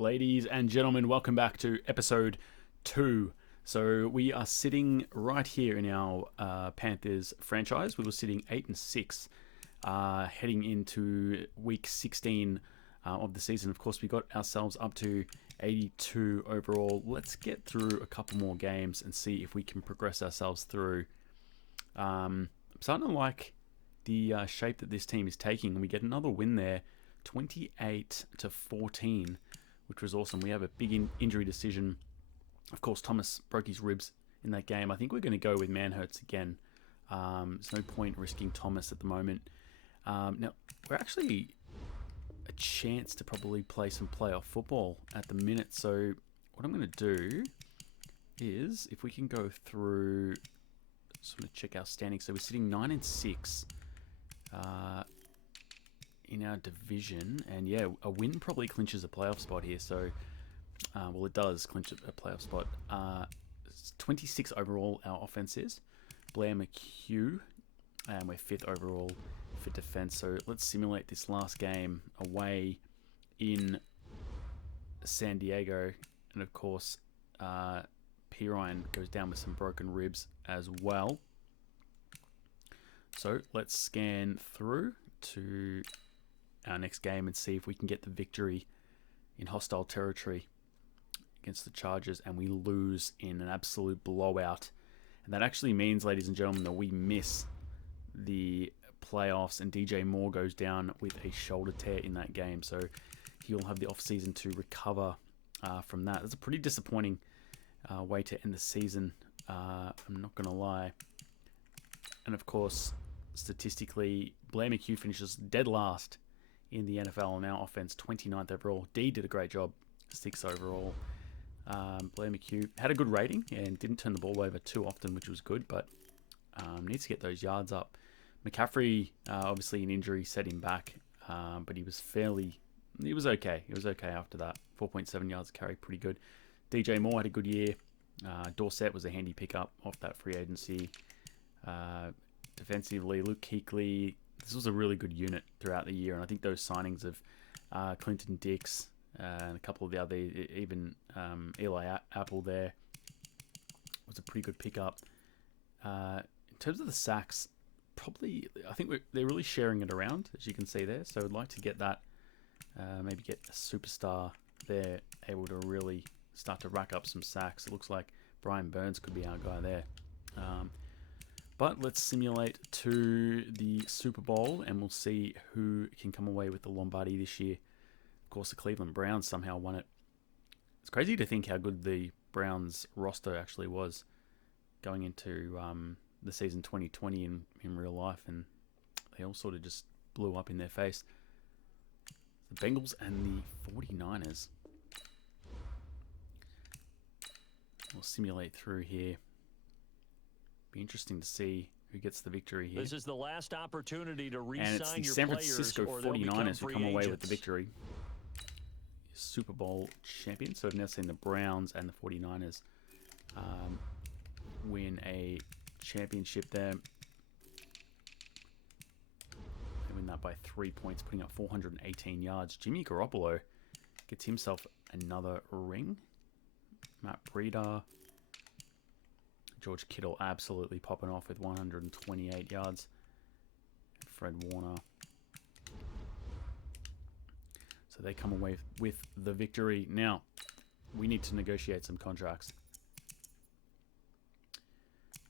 Ladies and gentlemen, welcome back to episode 2. So we are sitting right here in our Panthers franchise. We were sitting 8-6, heading into week 16 of the season. Of course, we got ourselves up to 82 overall. Let's get through a couple more games and see if we can progress ourselves through. I'm starting to like the shape that this team is taking, and we get another win there, 28-14, which was awesome. We have a big injury decision. Of course, Thomas broke his ribs in that game. I think we're going to go with Manhurts again. There's no point risking Thomas at the moment. Now, we're actually a chance to probably play some playoff football at the minute. So what I'm going to do is, if we can go through, sort of check our standings. So we're sitting 9-6 in our division. And yeah, a win probably clinches a playoff spot here. So well, it does clinch a playoff spot. 26 overall, our offense is. Blair McHugh, and we're 5th overall for defense. So let's simulate this last game away in San Diego. And of course, Pirine goes down with some broken ribs as well. So let's scan through to our next game and see if we can get the victory in hostile territory against the Chargers, and we lose in an absolute blowout. And that actually means, ladies and gentlemen, that we miss the playoffs, and DJ Moore goes down with a shoulder tear in that game. So he will have the off-season to recover from that. That's a pretty disappointing way to end the season, I'm not going to lie. And of course, statistically, Blair McHugh finishes dead last in the NFL on our offense, 29th overall. D did a great job, 6th overall. Blair McHugh had a good rating and didn't turn the ball over too often, which was good, but needs to get those yards up. McCaffrey, obviously an injury set him back, but he was okay. He was okay after that. 4.7 yards a carry, pretty good. DJ Moore had a good year. Dorsett was a handy pickup off that free agency. Defensively, Luke Kuechly, this was a really good unit throughout the year, and I think those signings of Clinton Dix and a couple of the other, even Eli Apple there, was a pretty good pickup. In terms of the sacks, probably, I think they're really sharing it around, as you can see there. So I'd like to get that, maybe get a superstar there, able to really start to rack up some sacks. It looks like Brian Burns could be our guy there. But let's simulate to the Super Bowl, and we'll see who can come away with the Lombardi this year. Of course, the Cleveland Browns somehow won it. It's crazy to think how good the Browns roster actually was going into the season 2020 in real life, and they all sort of just blew up in their face. The Bengals and the 49ers. We'll simulate through here. Be interesting to see who gets the victory here. This is the last opportunity to re-sign and it's the your San players, Francisco or they'll become 49ers who free come away agents. with the victory. Super Bowl champion. So I've now seen the Browns and the 49ers win a championship there. They win that by 3 points, putting up 418 yards. Jimmy Garoppolo gets himself another ring. Matt Breida. George Kittle absolutely popping off with 128 yards. Fred Warner. So they come away with the victory. Now, we need to negotiate some contracts.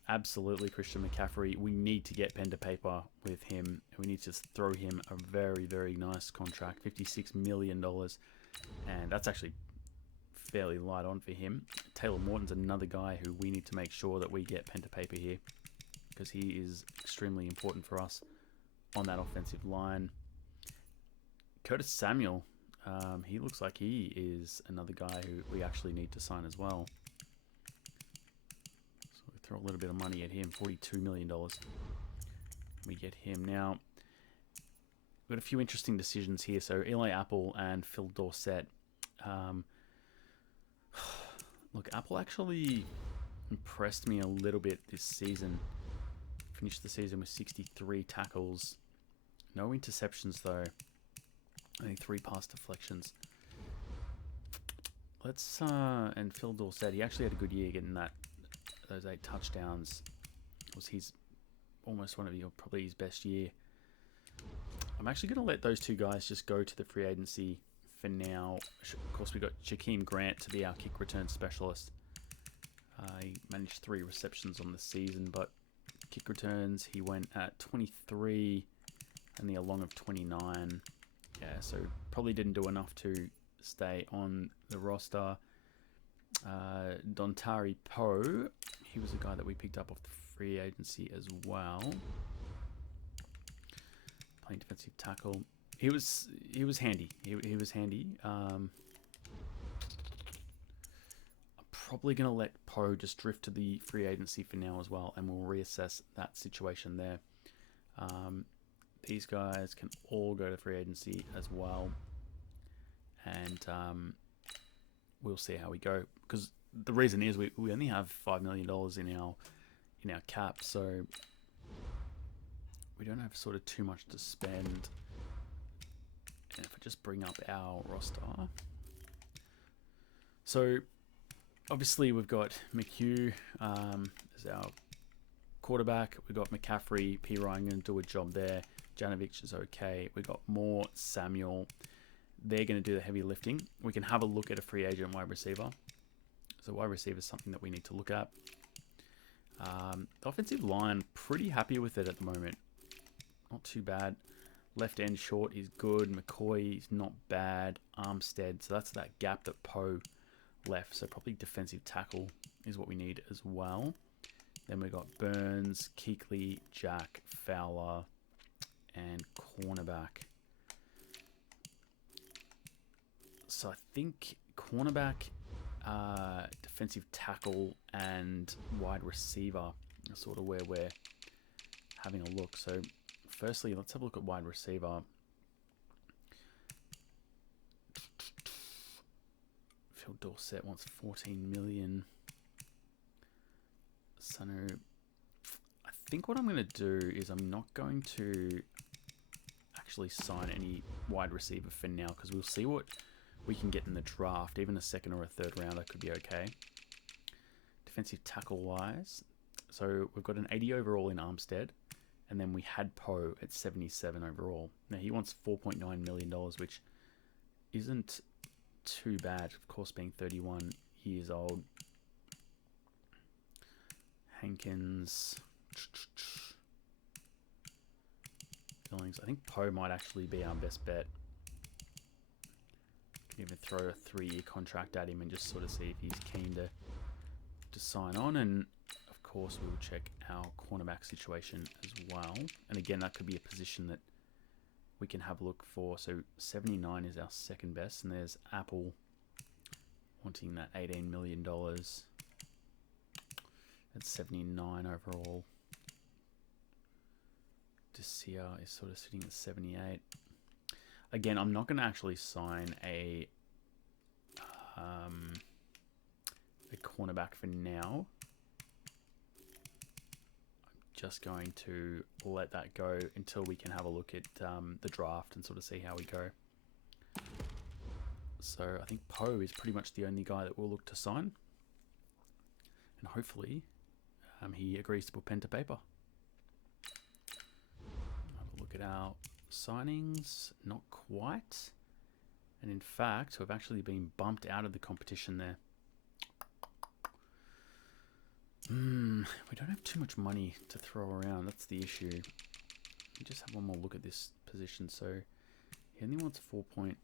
Absolutely, Christian McCaffrey. We need to get pen to paper with him. We need to throw him a very, very nice contract. $56 million. And that's actually fairly light on for him. Taylor Morton's another guy who we need to make sure that we get pen to paper here, because he is extremely important for us on that offensive line. Curtis Samuel, he looks like he is another guy who we actually need to sign as well. So we throw a little bit of money at him, $42 million. We get him. Now, we've got a few interesting decisions here. So Eli Apple and Phil Dorsett. Look, Apple actually impressed me a little bit this season. Finished the season with 63 tackles. No interceptions, though. Only 3 pass deflections. Let's and Phil Dorsett, he actually had a good year getting those 8 touchdowns. It was his almost one of your probably his best year. I'm actually going to let those 2 guys just go to the free agency for now. Of course, we got Jakeem Grant to be our kick return specialist. He managed 3 receptions on the season, but kick returns he went at 23 and the along of 29. Yeah, so probably didn't do enough to stay on the roster. Dontari Poe, he was a guy that we picked up off the free agency as well. Playing defensive tackle. He was handy. He was handy. I'm probably going to let Poe just drift to the free agency for now as well, and we'll reassess that situation there. These guys can all go to free agency as well, and we'll see how we go. Because the reason is we only have $5 million in our cap, so we don't have sort of too much to spend. And if I just bring up our roster, so obviously we've got McHugh as our quarterback. We've got McCaffrey, P. Ryan going to do a job there. Janovich is okay. We've got Moore, Samuel. They're going to do the heavy lifting. We can have a look at a free agent wide receiver. So wide receiver is something that we need to look at. The offensive line, pretty happy with it at the moment. Not too bad. Left end short is good. McCoy is not bad. Armstead. So that's that gap that Poe left. So probably defensive tackle is what we need as well. Then we've got Burns, Keekly, Jack, Fowler, and cornerback. So I think cornerback, defensive tackle, and wide receiver are sort of where we're having a look. So firstly, let's have a look at wide receiver. Phil Dorsett wants $14 million. So I think what I'm going to do is I'm not going to actually sign any wide receiver for now, because we'll see what we can get in the draft. Even a second or a third rounder could be okay. Defensive tackle wise, so we've got an 80 overall in Armstead, and then we had Poe at 77 overall. Now he wants $4.9 million, which isn't too bad, of course, being 31 years old. Hankins, Billings. I think Poe might actually be our best bet. Can even throw a 3-year contract at him and just sort of see if he's keen to sign on. And of course, we will check our cornerback situation as well. And again, that could be a position that we can have a look for. So 79 is our second best, and there's Apple wanting that $18 million. That's 79 overall. Desir is sort of sitting at 78. Again, I'm not going to actually sign a cornerback for now. I'm just going to let that go until we can have a look at the draft and sort of see how we go. So I think Poe is pretty much the only guy that we'll look to sign. And hopefully he agrees to put pen to paper. Have a look at our signings. Not quite. And in fact, we've actually been bumped out of the competition there. We don't have too much money to throw around. That's the issue. Let me just have one more look at this position. So he only wants $4.9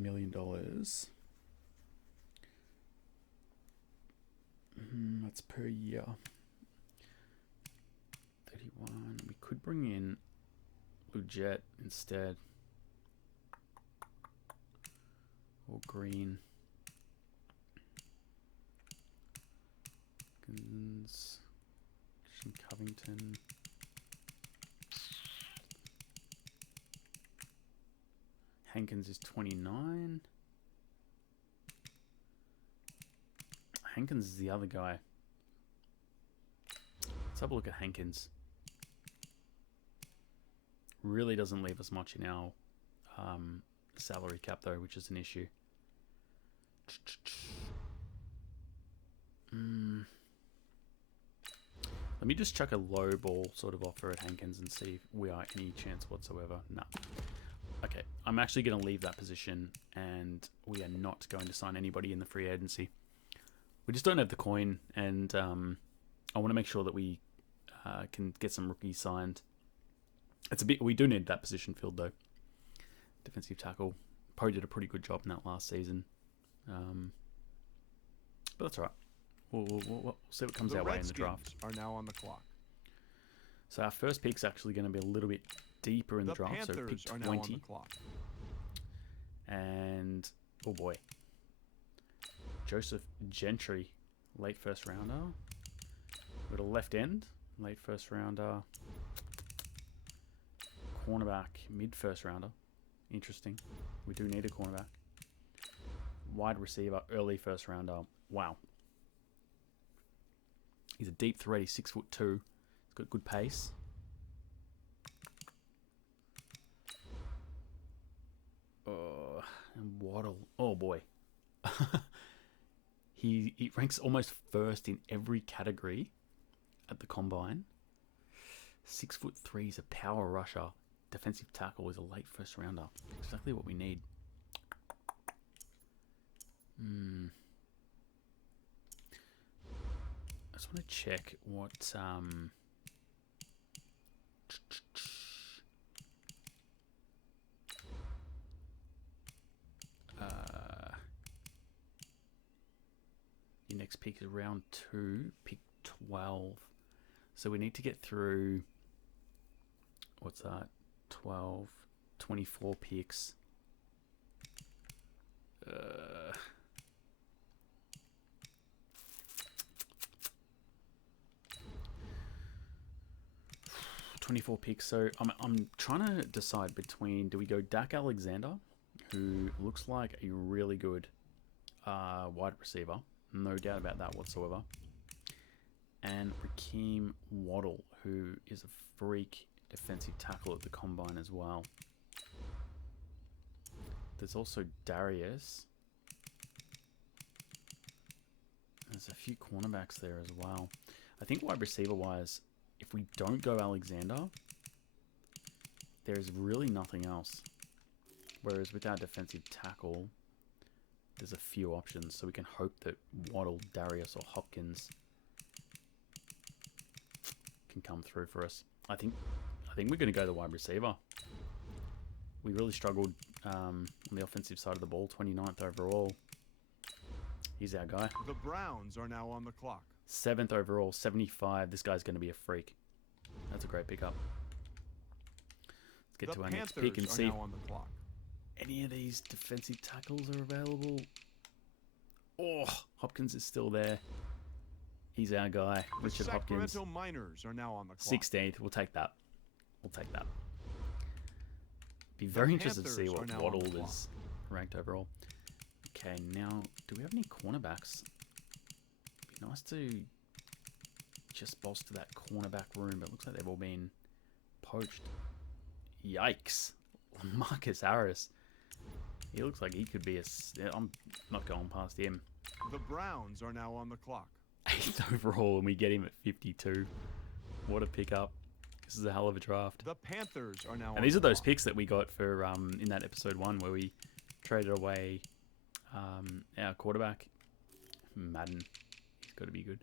million. That's per year. 31. We could bring in Lujet instead. Or Green. Covington. Hankins is 29. Hankins is the other guy. Let's have a look at Hankins. Really doesn't leave us much in our salary cap though, which is an issue. Let me just chuck a low ball sort of offer at Hankins and see if we are any chance whatsoever. No. Okay, I'm actually going to leave that position, and we are not going to sign anybody in the free agency. We just don't have the coin, and I want to make sure that we can get some rookies signed. We do need that position filled though. Defensive tackle. Probably did a pretty good job in that last season. But that's all right. We'll see what comes our way in the draft. Are now on the clock. So our first pick's actually going to be a little bit deeper in the draft. Panthers so pick 20. Are now on the clock. And oh boy, Joseph Gentry, late first rounder. With a left end, late first rounder. Cornerback, mid first rounder. Interesting. We do need a cornerback. Wide receiver, early first rounder. Wow. He's a deep threat. He's 6'2". He's got good pace. And Waddle. Oh boy. He ranks almost first in every category at the combine. 6'3". He's a power rusher. Defensive tackle is a late first rounder. Exactly what we need. I just want to check what your next pick is round 2, pick 12. So we need to get through, what's that, 12, 24 picks. 24 picks. So I'm trying to decide between, do we go Dak Alexander, who looks like a really good wide receiver, no doubt about that whatsoever, and Rakeem Waddle, who is a freak defensive tackle at the combine as well. There's also Darius. There's a few cornerbacks there as well. I think wide receiver wise, if we don't go Alexander, there's really nothing else. Whereas with our defensive tackle, there's a few options. So we can hope that Waddle, Darius, or Hopkins can come through for us. I think we're going to go the wide receiver. We really struggled on the offensive side of the ball, 29th overall. He's our guy. The Browns are now on the clock. 7th overall, 75. This guy's going to be a freak. That's a great pickup. Let's get to our next pick and see if any of these defensive tackles are available. Oh, Hopkins is still there. He's our guy, Richard Hopkins. Sacramento Miners are now on the clock. 16th. We'll take that. We'll take that. Be very interested to see what Waddle is ranked overall. Okay, now, do we have any cornerbacks? Be nice to just bolster that cornerback room, but it looks like they've all been poached. Yikes. Marcus Harris. He looks like he could be I'm not going past him. The Browns are now on the clock. 8th overall, and we get him at 52. What a pickup. This is a hell of a draft. The Panthers are now and these are those picks that we got for in that episode 1 where we traded away our quarterback. Madden. He's got to be good.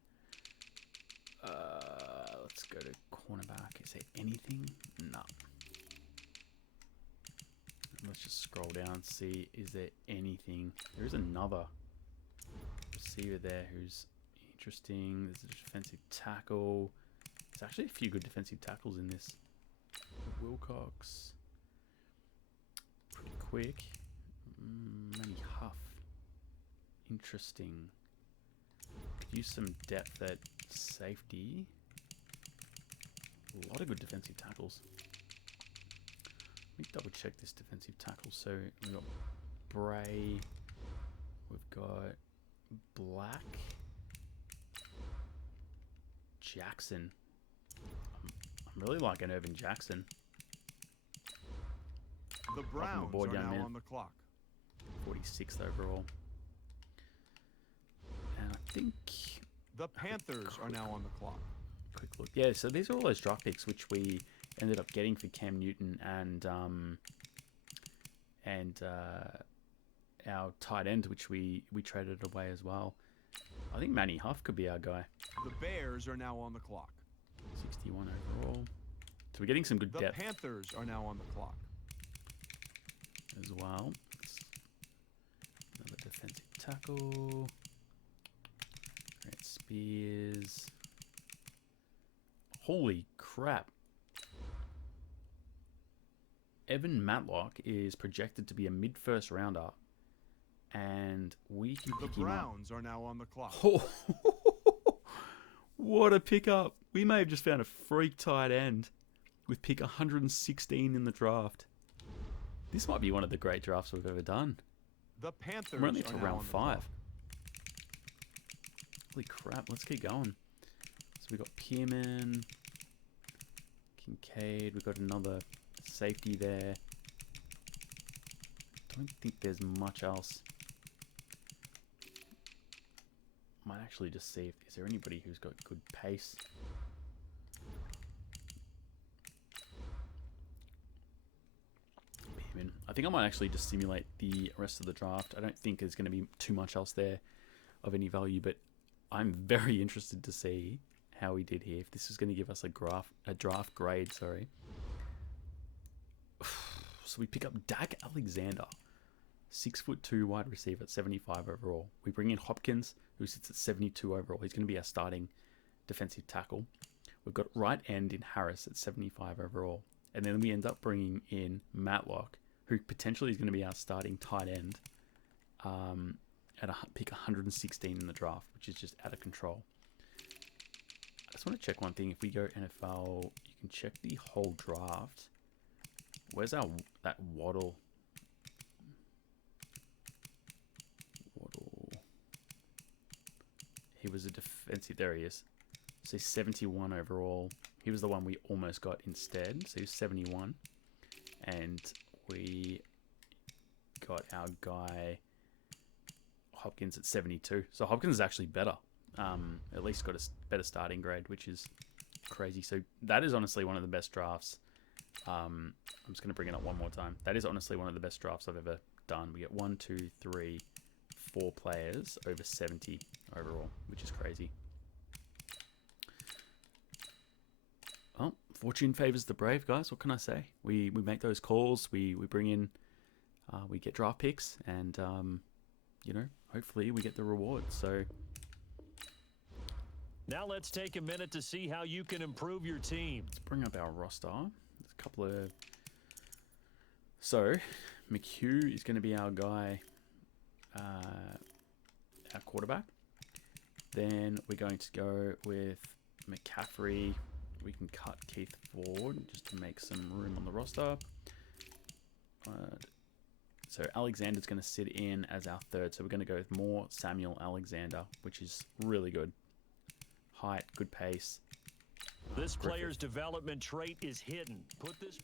Let's go to cornerback. Is there anything? No. Let's just scroll down and see, is there anything? There is another receiver there who's interesting. There's a defensive tackle. There's actually a few good defensive tackles in this. Wilcox. Pretty quick. Manny Huff. Interesting. Could use some depth at safety. A lot of good defensive tackles. Let me double check this defensive tackle. So we've got Bray. We've got Black. Jackson. I'm really liking Irvin Jackson. The Browns are now on the clock. 46th overall. think... The Panthers are now on the clock. Quick look. Yeah, so these are all those draft picks which we ended up getting for Cam Newton and our tight end, which we traded away as well. I think Manny Huff could be our guy. The Bears are now on the clock. 61 overall. So we're getting some good The depth Panthers are now on the clock. as well. Another defensive tackle. Great Spears. Holy crap. Evan Matlock is projected to be a mid-first rounder. And we can The pick him up. Browns are now on the clock. Oh, what a pickup. We may have just found a freak tight end with pick 116 in the draft. This might be one of the great drafts we've ever done. The Panthers We're only are to now round on the 5. clock. Holy crap, let's keep going. So we got Pierman, Kincaid, we've got another safety there. Don't think there's much else. Might actually just see if is there anybody who's got good pace. Pierman. I think I might actually just simulate the rest of the draft. I don't think there's going to be too much else there of any value, but I'm very interested to see how we did here. If this is going to give us a draft grade, sorry. So we pick up Dak Alexander, 6'2" wide receiver at 75 overall. We bring in Hopkins, who sits at 72 overall. He's going to be our starting defensive tackle. We've got right end in Harris at 75 overall. And then we end up bringing in Matlock, who potentially is going to be our starting tight end at pick 116 in the draft, which is just out of control. I just want to check one thing. If we go NFL, you can check the whole draft. Where's that Waddle? He was a defensive. There he is. So he's 71 overall. He was the one we almost got instead. So he's 71. And we got our guy Hopkins at 72. So Hopkins is actually better. At least got a better starting grade, which is crazy. So that is honestly one of the best drafts. I'm just going to bring it up one more time. That is honestly one of the best drafts I've ever done. We get 1, 2, 3, 4 players over 70 overall, which is crazy. Well, fortune favors the brave, guys. What can I say? We make those calls. We bring in, we get draft picks, and you know, hopefully we get the reward. So Now let's take a minute to see how you can improve your team. let's bring up our roster. There's a couple of. So McHugh is going to be our guy, our quarterback. Then we're going to go with McCaffrey. We can cut Keith Ford just to make some room on the roster. So Alexander's going to sit in as our third. So we're going to go with more Samuel Alexander, which is really good. Height, good pace. This player's development trait is hidden. Put this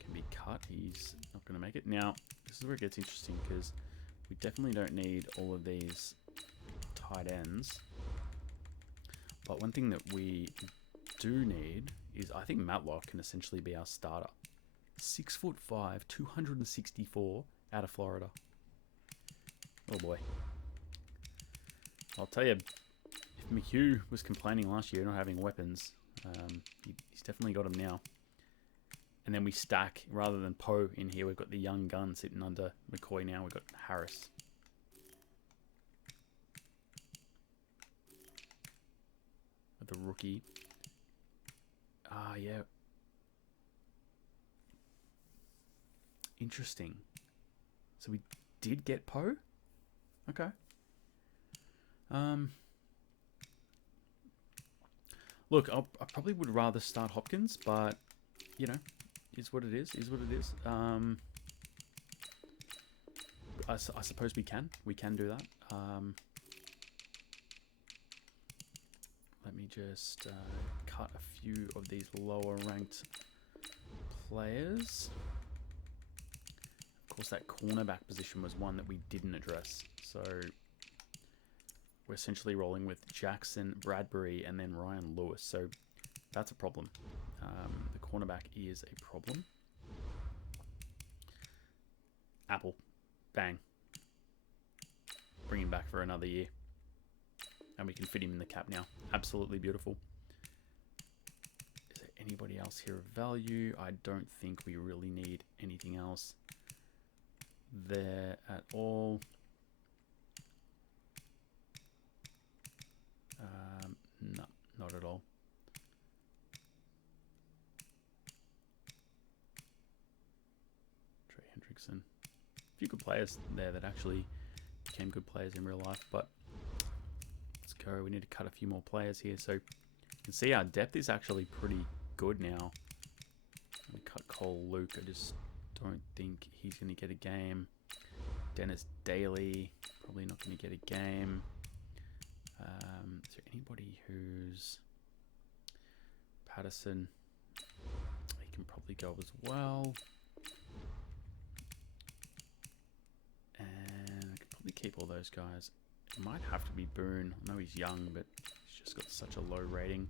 Can be cut. He's not going to make it. Now, this is where it gets interesting because we definitely don't need all of these tight ends. But one thing that we do need is I think Matlock can essentially be our starter. 6'5", 264 out of Florida. Oh boy. I'll tell you, if McHugh was complaining last year not having weapons, he's definitely got them now. And then we stack, rather than Poe in here, we've got the young gun sitting under McCoy now. We've got Harris. The rookie. Yeah. Interesting. So we did get Poe? Okay. Look, I probably would rather start Hopkins, but, you know, is what it is what it is. I suppose we can. We can do that. Let me just cut a few of these lower ranked players. Of course, that cornerback position was one that we didn't address. So we're essentially rolling with Jackson, Bradbury, and then Ryan Lewis. So that's a problem. The cornerback is a problem. Apple. Bang. Bring him back for another year. And we can fit him in the cap now. Absolutely beautiful. Is there anybody else here of value? I don't think we really need anything else there at all. No, not at all. Trey Hendrickson. A few good players there that actually became good players in real life, but let's go. We need to cut a few more players here. So you can see our depth is actually pretty good now. I'm going to cut Cole Luke. I just don't think he's going to get a game. Dennis Daly, probably not going to get a game. Is there anybody who's... Patterson, he can probably go as well. And I could probably keep all those guys. It might have to be Boone. I know he's young, but he's just got such a low rating.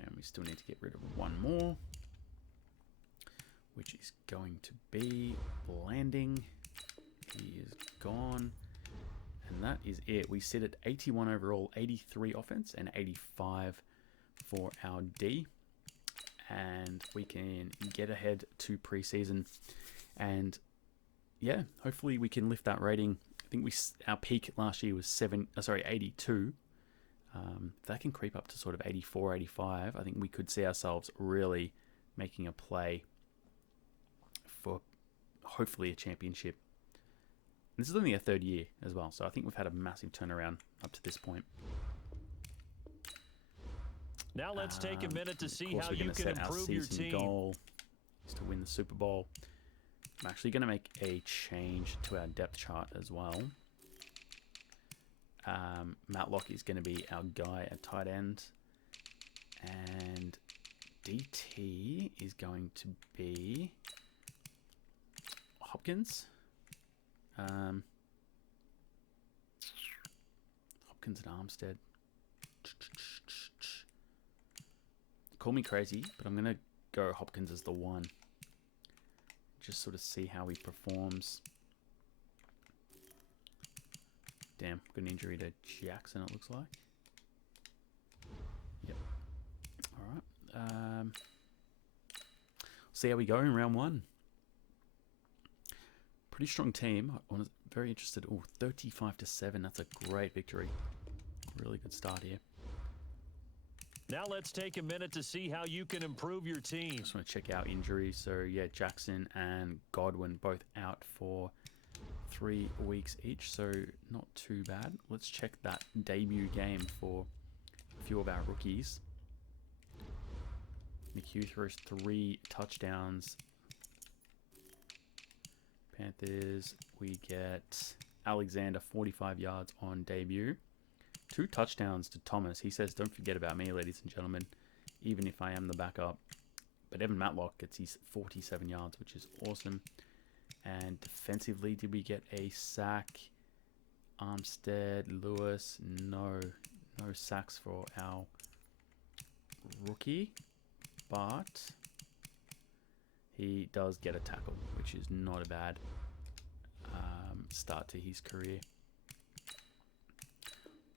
And we still need to get rid of one more, which is going to be Landing. He is gone. And that is it. We sit at 81 overall, 83 offense, and 85 for our D. And we can get ahead to preseason. And yeah, hopefully we can lift that rating. I think our peak last year was 82. If that can creep up to sort of 84, 85, I think we could see ourselves really making a play for hopefully a championship. This is only our third year as well, so I think we've had a massive turnaround up to this point. Now let's take a minute to see how you can set improve your team. Goal is to win the Super Bowl. I'm actually going to make a change to our depth chart as well. Matlock is going to be our guy at tight end. And DT is going to be Hopkins. Hopkins and Armstead. Call me crazy, but I'm going to go Hopkins as the one. Just sort of see how he performs. Damn, got an injury to Jackson, it looks like. Yep. Alright. See how we go in round one. Pretty strong team. I'm very interested. Oh, 35-7. That's a great victory. Really good start here. Now let's take a minute to see how you can improve your team. Just want to check out injuries. So yeah, Jackson and Godwin both out for 3 weeks each. So not too bad. Let's check that debut game for a few of our rookies. McHugh throws 3 touchdowns. Panthers, we get Alexander 45 yards on debut. 2 touchdowns to Thomas. He says, don't forget about me, ladies and gentlemen, even if I am the backup. But Evan Matlock gets his 47 yards, which is awesome. And defensively, did we get a sack? Armstead, Lewis, no sacks for our rookie. But he does get a tackle, which is not a bad start to his career.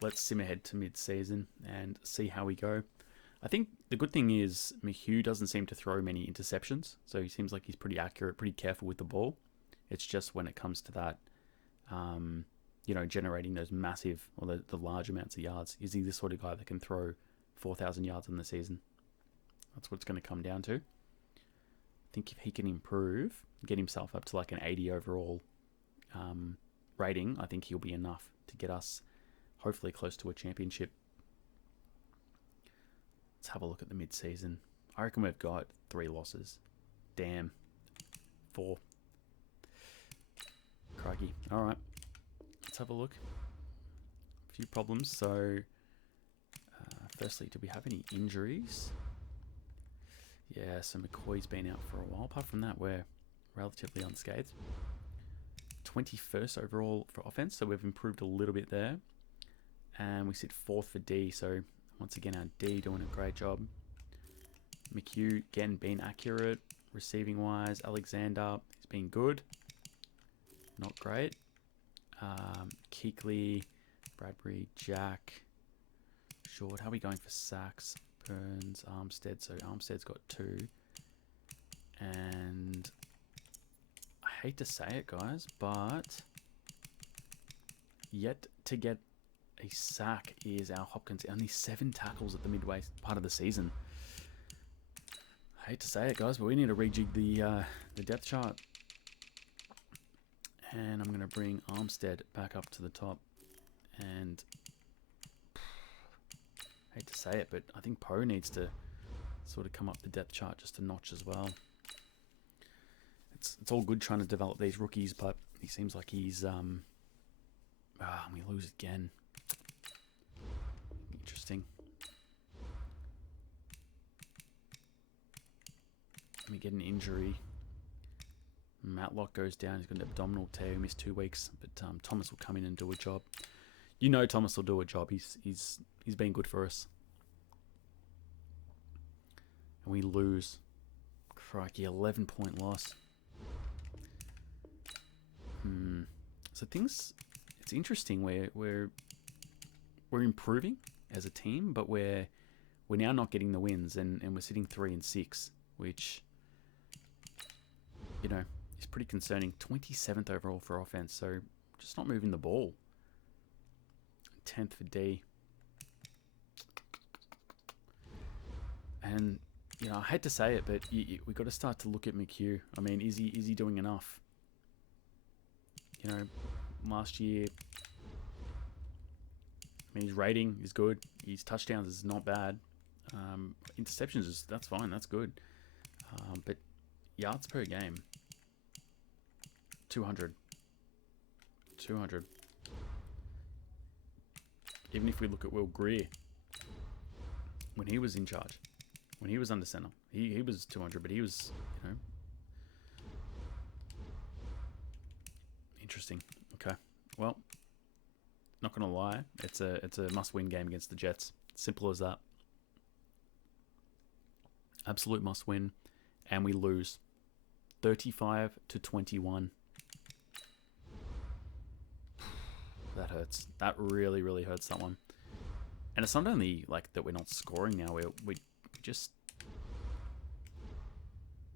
Let's sim ahead to mid-season and see how we go. I think the good thing is McHugh doesn't seem to throw many interceptions, so he seems like he's pretty accurate, pretty careful with the ball. It's just when it comes to that, generating those massive or the large amounts of yards. Is he the sort of guy that can throw 4,000 yards in the season? That's what it's going to come down to. I think if he can improve, get himself up to like an 80 overall rating, I think he'll be enough to get us hopefully close to a championship. Let's have a look at the mid-season. I reckon we've got 3 losses. Damn. 4. Crikey. All right. Let's have a look. A few problems. So, firstly, do we have any injuries? Yeah, so McCoy's been out for a while. Apart from that, we're relatively unscathed. 21st overall for offense, so we've improved a little bit there. And we sit 4th for D. So once again, our D doing a great job. McHugh, again, being accurate. Receiving wise, Alexander, he's been good. Not great. Keekley, Bradbury, Jack, Short. How are we going for sacks? Burns, Armstead. So Armstead's got 2. And I hate to say it, guys, but yet to get a sack is our Hopkins. Only 7 tackles at the midway part of the season. I hate to say it, guys, but we need to rejig the depth chart. And I'm going to bring Armstead back up to the top. And I hate to say it, but I think Poe needs to sort of come up the depth chart just a notch as well. It's all good trying to develop these rookies, but he seems like he's we lose again. Interesting. We get an injury. Matlock goes down. He's got an abdominal tear. He missed 2 weeks, but Thomas will come in and do a job. You know Thomas will do a job. He's been good for us. And we lose. Crikey, 11-point loss. So things, it's interesting. We're improving as a team, but we're now not getting the wins, and we're sitting 3 and 6, which, you know, is pretty concerning. 27th overall for offense, so just not moving the ball. 10th for D. And, you know, I hate to say it, but we got to start to look at McHugh. I mean, is he doing enough? You know, last year, I mean, his rating is good. His touchdowns is not bad. Interceptions that's fine. That's good. But yards per game, 200. Even if we look at Will Greer, when he was in charge, when he was under center, he was 200, but he was, you know, interesting. Okay, well, not gonna lie, it's a must-win game against the Jets. Simple as that. Absolute must-win, and we lose, 35-21. That hurts. That really, really hurts that one. And it's not only like that we're not scoring now. We're just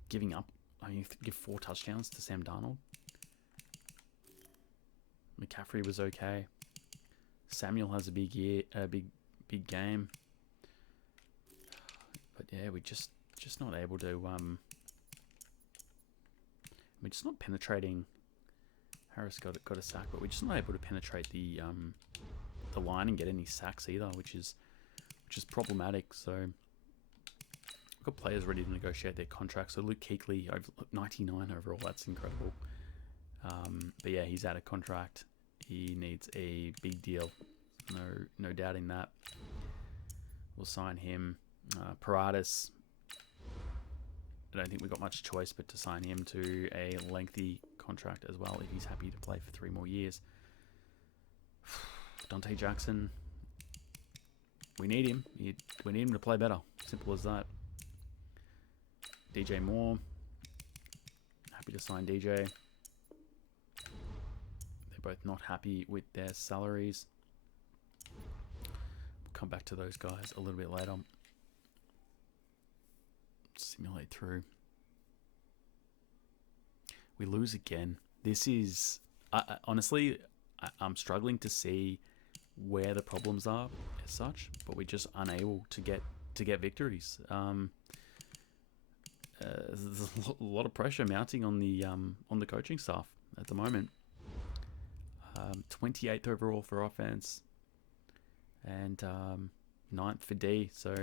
giving up. I mean, you give 4 touchdowns to Sam Darnold. McCaffrey was okay. Samuel has a big big game. But yeah, we're just not able to. We're just not penetrating. Harris got a sack, but we're just not able to penetrate the line and get any sacks either, which is problematic. So we've got players ready to negotiate their contracts. So Luke Kuechly, 99 overall, that's incredible. But yeah, he's out of contract. He needs a big deal. No doubting that. We'll sign him. Paratus, I don't think we've got much choice but to sign him to a lengthy contract as well if he's happy to play for 3 more years. Dante Jackson, we need him. We need him to play better. Simple as that. DJ Moore, happy to sign DJ. They're both not happy with their salaries. We'll come back to those guys a little bit later. Simulate through. We lose again. This is honestly, I'm struggling to see where the problems are as such, but we're just unable to get victories. There's a lot of pressure mounting on the coaching staff at the moment. 28th overall for offense, and 9th for D. So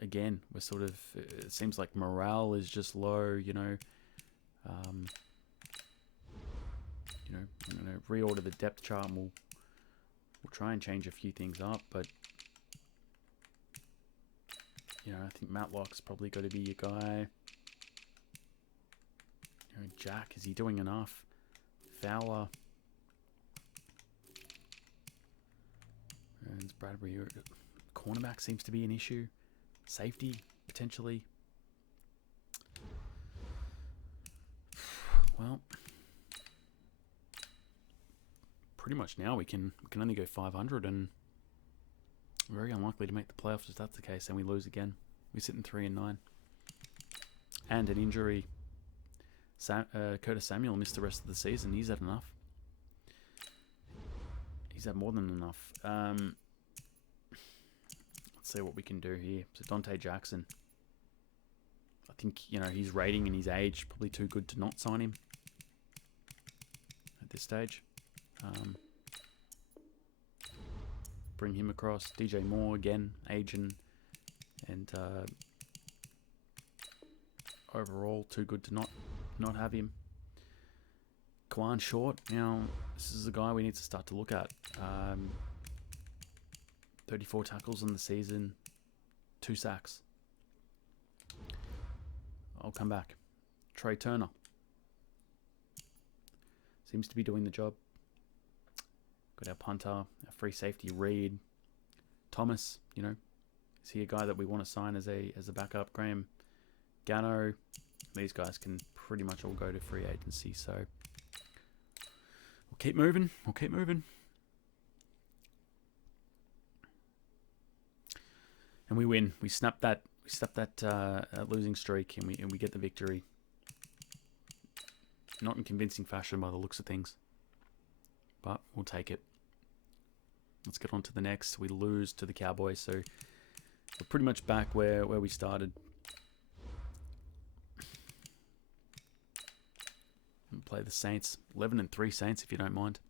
again, we're sort of, it seems like morale is just low, you know. I'm going to reorder the depth chart, and we'll try and change a few things up, but you know, I think Matlock's probably got to be your guy. You know, Jack, is he doing enough? Fowler, Ernst, Bradbury. Cornerback seems to be an issue. Safety, potentially. Well, pretty much now we can only go 500 and very unlikely to make the playoffs if that's the case, and we lose again. We sit in 3-9. And an injury. Curtis Samuel missed the rest of the season. He's had enough. He's had more than enough. Let's see what we can do here. So Dante Jackson. I think, his rating and his age, probably too good to not sign him at this stage. Bring him across. DJ Moore again, age and overall too good to not have him. Kwan Short. Now, this is a guy we need to start to look at. 34 tackles in the season, 2 sacks. I'll come back. Trey Turner. Seems to be doing the job. Got our punter, our free safety, Reed. Thomas, is he a guy that we want to sign as a backup? Graham Gano. These guys can pretty much all go to free agency, so we'll keep moving. And we win. We snap that losing streak, and we get the victory. Not in convincing fashion by the looks of things, but we'll take it. Let's get on to the next. We lose to the Cowboys, so we're pretty much back where we started. And play the Saints. 11-3 Saints, if you don't mind.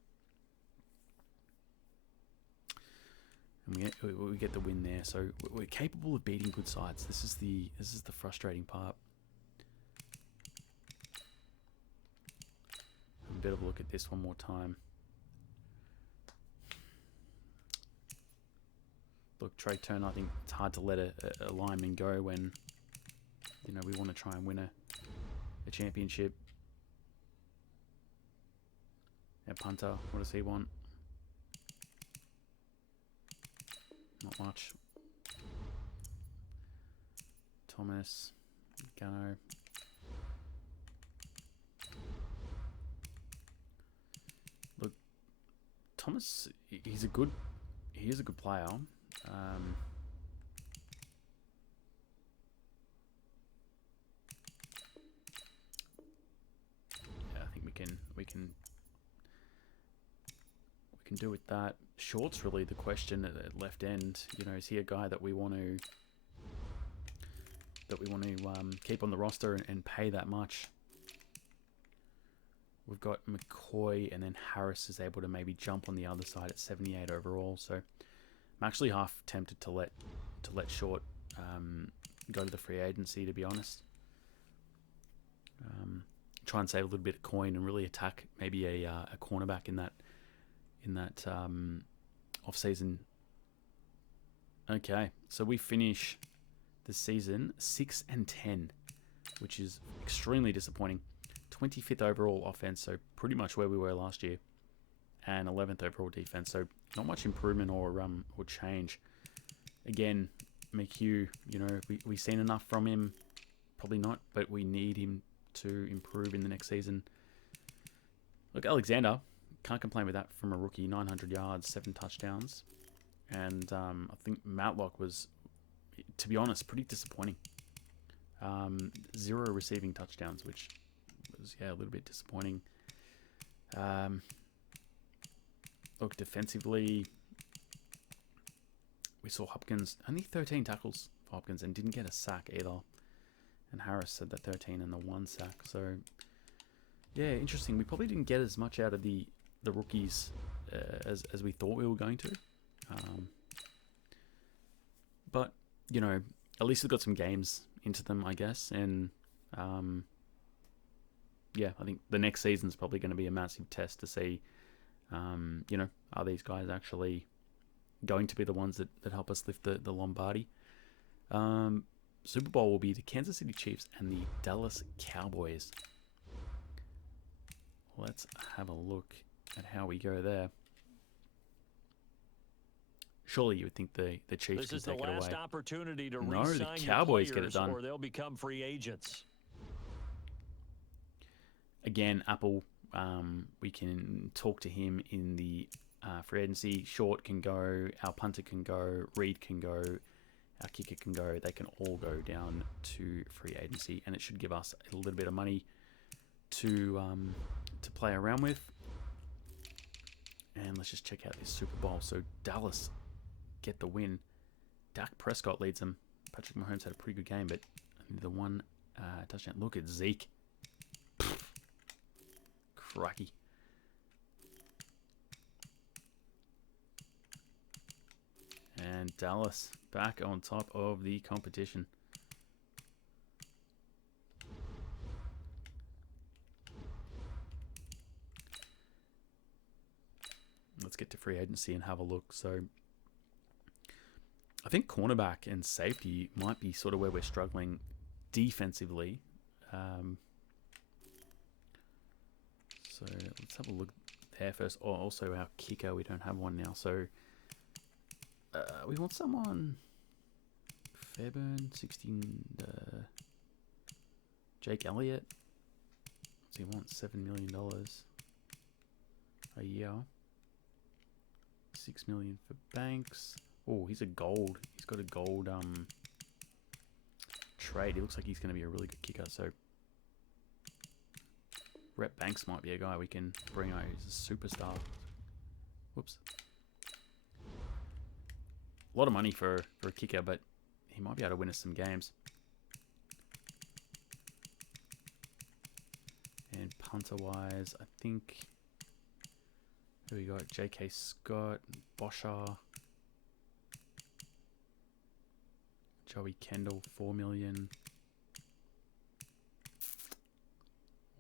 And we get the win there, so we're capable of beating good sides. This is the frustrating part. A bit of a look at this one more time. Look, Trey Turner, I think it's hard to let a lineman go when we want to try and win a championship. Our punter, what does he want? Not much. Thomas, Gano. Look, Thomas, he is a good player. Yeah, I think we can do with that. Short's really the question at left end. Is he a guy that we want to keep on the roster and pay that much? We've got McCoy, and then Harris is able to maybe jump on the other side at 78 overall. So I'm actually half tempted to let Short go to the free agency, to be honest. Try and save a little bit of coin and really attack maybe a cornerback in that off season. Okay, so we finish the season 6-10, which is extremely disappointing. 25th overall offense, so pretty much where we were last year, and 11th overall defense, so not much improvement or change. Again, McHugh, we seen enough from him, probably not, but we need him to improve in the next season. Look, Alexander, can't complain with that from a rookie. 900 yards, 7 touchdowns. And I think Matlock was, to be honest, pretty disappointing. 0 receiving touchdowns, which was, a little bit disappointing. Look, defensively, we saw Hopkins, only 13 tackles for Hopkins, and didn't get a sack either. And Harris had the 13 and the 1 sack. So, yeah, interesting. We probably didn't get as much out of the rookies as we thought we were going to. But, at least we've got some games into them, I guess. And, I think the next season's probably going to be a massive test to see, are these guys actually going to be the ones that help us lift the Lombardi? Super Bowl will be the Kansas City Chiefs and the Dallas Cowboys. Let's have a look at how we go there. Surely you would think the Chiefs This can is the take it last away. opportunity to No, the re-sign your Cowboys get it players, done. or they'll become free agents. Again, Apple, we can talk to him in the free agency. Short can go, our punter can go, Reed can go, our kicker can go. They can all go down to free agency, and it should give us a little bit of money to play around with. And let's just check out this Super Bowl. So Dallas get the win. Dak Prescott leads them. Patrick Mahomes had a pretty good game, but the one touchdown. Look at Zeke. Crikey. And Dallas back on top of the competition. Let's get to free agency and have a look. So I think cornerback and safety might be sort of where we're struggling defensively. So let's have a look there first. Oh, also our kicker, we don't have one now. So we want someone. Fairburn, 16. Jake Elliott. Does he want $7 million a year? $6 million for Banks. Oh, he's a gold. He's got a gold trade. He looks like he's going to be a really good kicker. So Rhett Banks might be a guy we can bring out. He's a superstar. Whoops. A lot of money for a kicker, but he might be able to win us some games. And punter-wise, I think... Here we got J.K. Scott, Bosher, Joey Kendall, $4 million,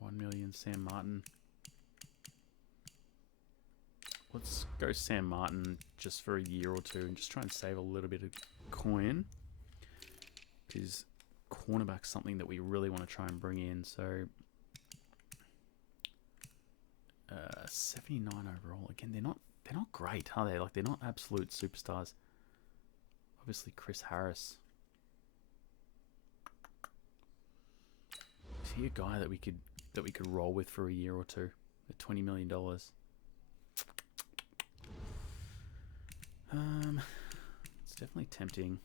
$1 million, Sam Martin. Let's go Sam Martin just for a year or two and just try and save a little bit of coin, because cornerback's something that we really want to try and bring in. So 79 overall. Again, they're not great, are they? Like, they're not absolute superstars. Obviously, Chris Harris. Is he a guy that we could roll with for a year or two at $20 million? It's definitely tempting.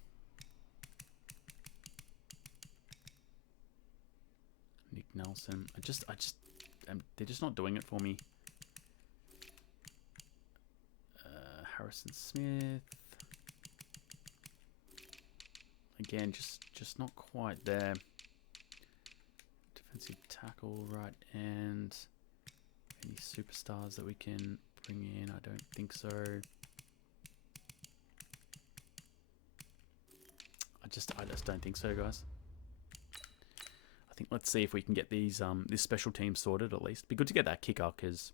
Nick Nelson. They're just not doing it for me. Harrison Smith. Again, just not quite there. Defensive tackle, right end. Any superstars that we can bring in? I don't think so. I just don't think so, guys. I think let's see if we can get these this special team sorted at least. Be good to get that kicker, because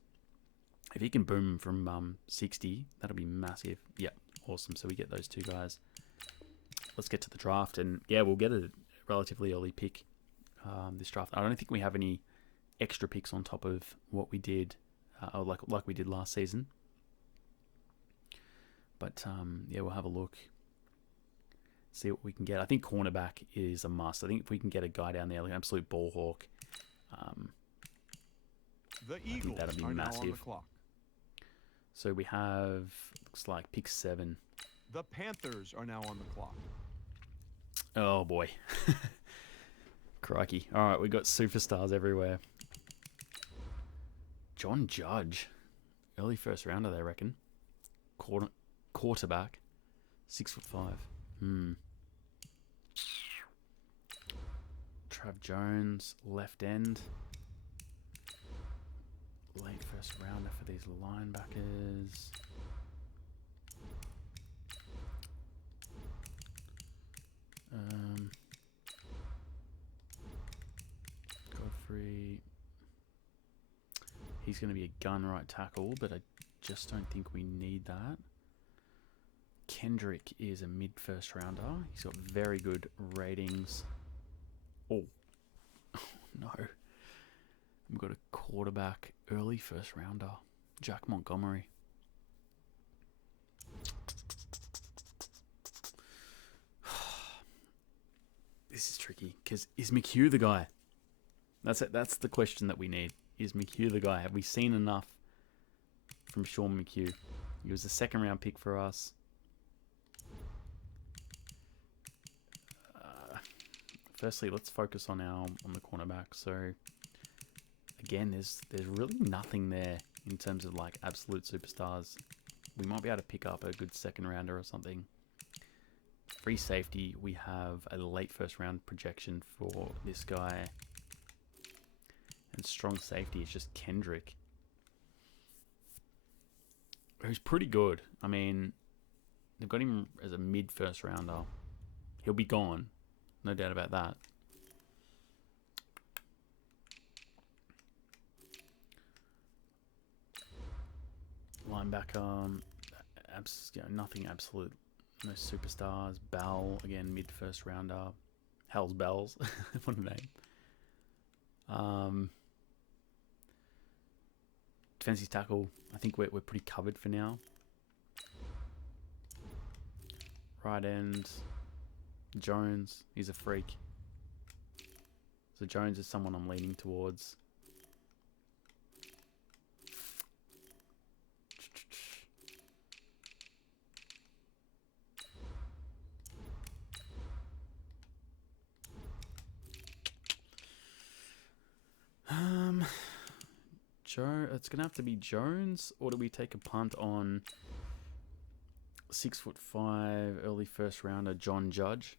if he can boom from 60, that'll be massive. Yeah, awesome. So we get those two guys. Let's get to the draft, and yeah, we'll get a relatively early pick this draft. I don't think we have any extra picks on top of what we did, like we did last season. But yeah, we'll have a look, see what we can get. I think cornerback is a must. I think if we can get a guy down there, like an absolute ball hawk, The Eagles that'd be are now on the massive. clock. So we have, looks like pick 7. The Panthers are now on the clock. Oh boy. Crikey. All right, we got superstars everywhere. John Judge. Early first rounder, they reckon. Quarterback. 6'5". Trav Jones, left end. Late first rounder for these linebackers. Godfrey. He's going to be a gun right tackle, but I just don't think we need that. Kendrick is a mid-first rounder. He's got very good ratings. Oh, no. We've got a quarterback, early first rounder, Jack Montgomery. This is tricky because is McHugh the guy? That's it. That's the question that we need. Is McHugh the guy? Have we seen enough from Sean McHugh? He was a second-round pick for us. Firstly, let's focus on the cornerback. So again, there's really nothing there in terms of like absolute superstars. We might be able to pick up a good second rounder or something. Free safety, we have a late first round projection for this guy. And strong safety is just Kendrick, who's pretty good. I mean, they've got him as a mid first rounder. He'll be gone. No doubt about that. Linebacker, nothing absolute. No superstars. Bell, again, mid first rounder. Hell's Bells. What a name. Defensive tackle, I think we're pretty covered for now. Right end, Jones, he's a freak. So Jones is someone I'm leaning towards. It's gonna have to be Jones, or do we take a punt on 6'5", early first rounder John Judge?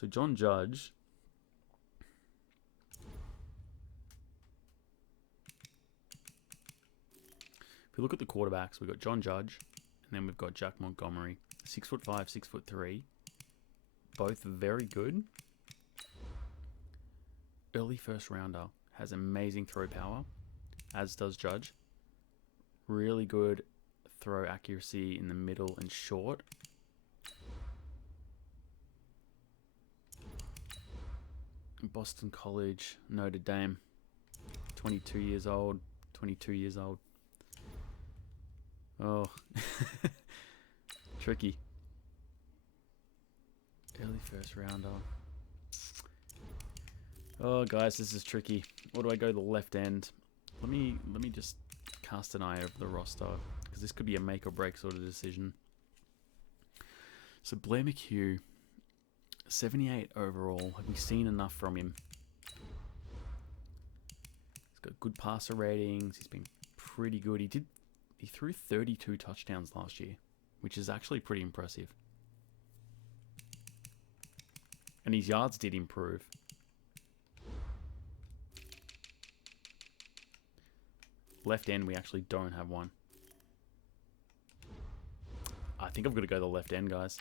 So John Judge, if we look at the quarterbacks, we've got John Judge, and then we've got Jack Montgomery, 6'5", 6'3", both very good. Early first rounder. Has amazing throw power, as does Judge. Really good throw accuracy in the middle and short. Boston College, Notre Dame. 22 years old. 22 years old. Oh. Tricky. Early first rounder. Oh, guys, this is tricky. Or do I go the left end? Let me just cast an eye over the roster, because this could be a make or break sort of decision. So Blair McHugh, 78 overall. Have we seen enough from him? He's got good passer ratings. He's been pretty good. He threw 32 touchdowns last year, which is actually pretty impressive. And his yards did improve. Left end, we actually don't have one. I think I've got to go the left end, guys.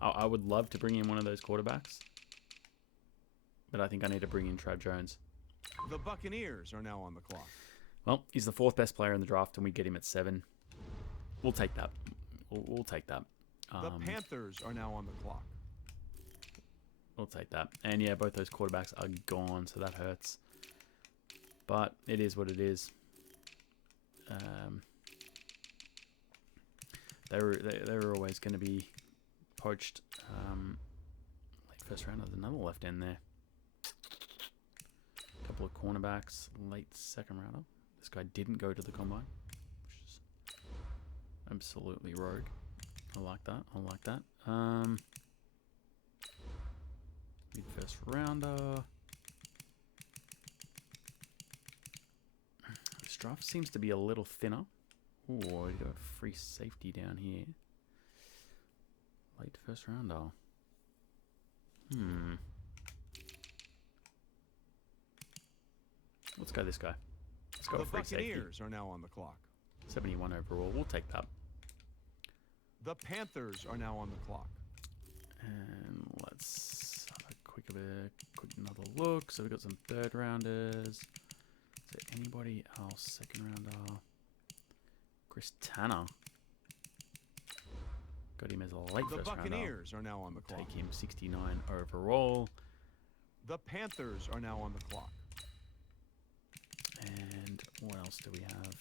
I would love to bring in one of those quarterbacks, but I think I need to bring in Trav Jones. The Buccaneers are now on the clock. Well, he's the fourth best player in the draft, and we get him at 7. We'll take that. We'll take that. The Panthers are now on the clock. We'll take that. And yeah, both those quarterbacks are gone, so that hurts. But it is what it is. They were always going to be poached. Late first round, there's another left end there. A couple of cornerbacks, late second rounder. This guy didn't go to the combine, which is absolutely rogue. I like that. I like that. Mid first rounder. This draft seems to be a little thinner. Ooh, we got a free safety down here. Late first rounder. Let's go this guy. Let's go The a free safety. Buccaneers are now on the clock. 71 overall. We'll take that. The Panthers are now on the clock. And let's have a quick another look. So we've got some third rounders. Is there anybody else? Second rounder. Chris Tanner. Got him as a late The first rounder. Buccaneers are now on the clock. Take him 69 overall. The Panthers are now on the clock. And what else do we have?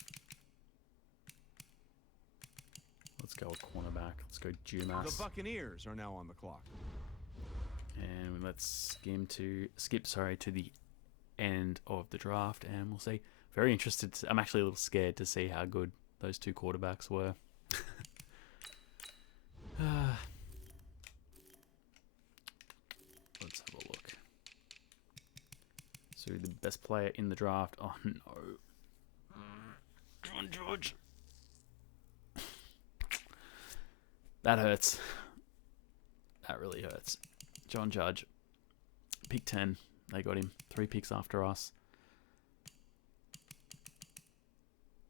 Let's go a cornerback. Let's go The Dumas. Buccaneers are now on the clock. And let's skip to the end of the draft, and we'll see. Very interested. I'm actually a little scared to see how good those two quarterbacks were. Let's have a look. So the best player in the draft. Oh no, John George. That hurts. That really hurts. John Judge, pick 10. They got him 3 picks after us.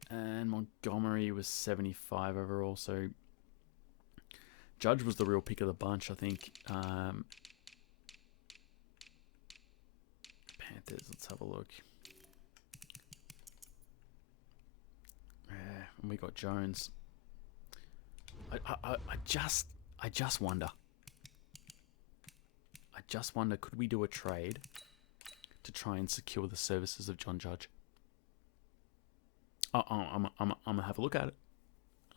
And Montgomery was 75 overall. So Judge was the real pick of the bunch, I think. Panthers, let's have a look. And we got Jones. I just wonder. Could we do a trade to try and secure the services of John Judge? I'm gonna have a look at it.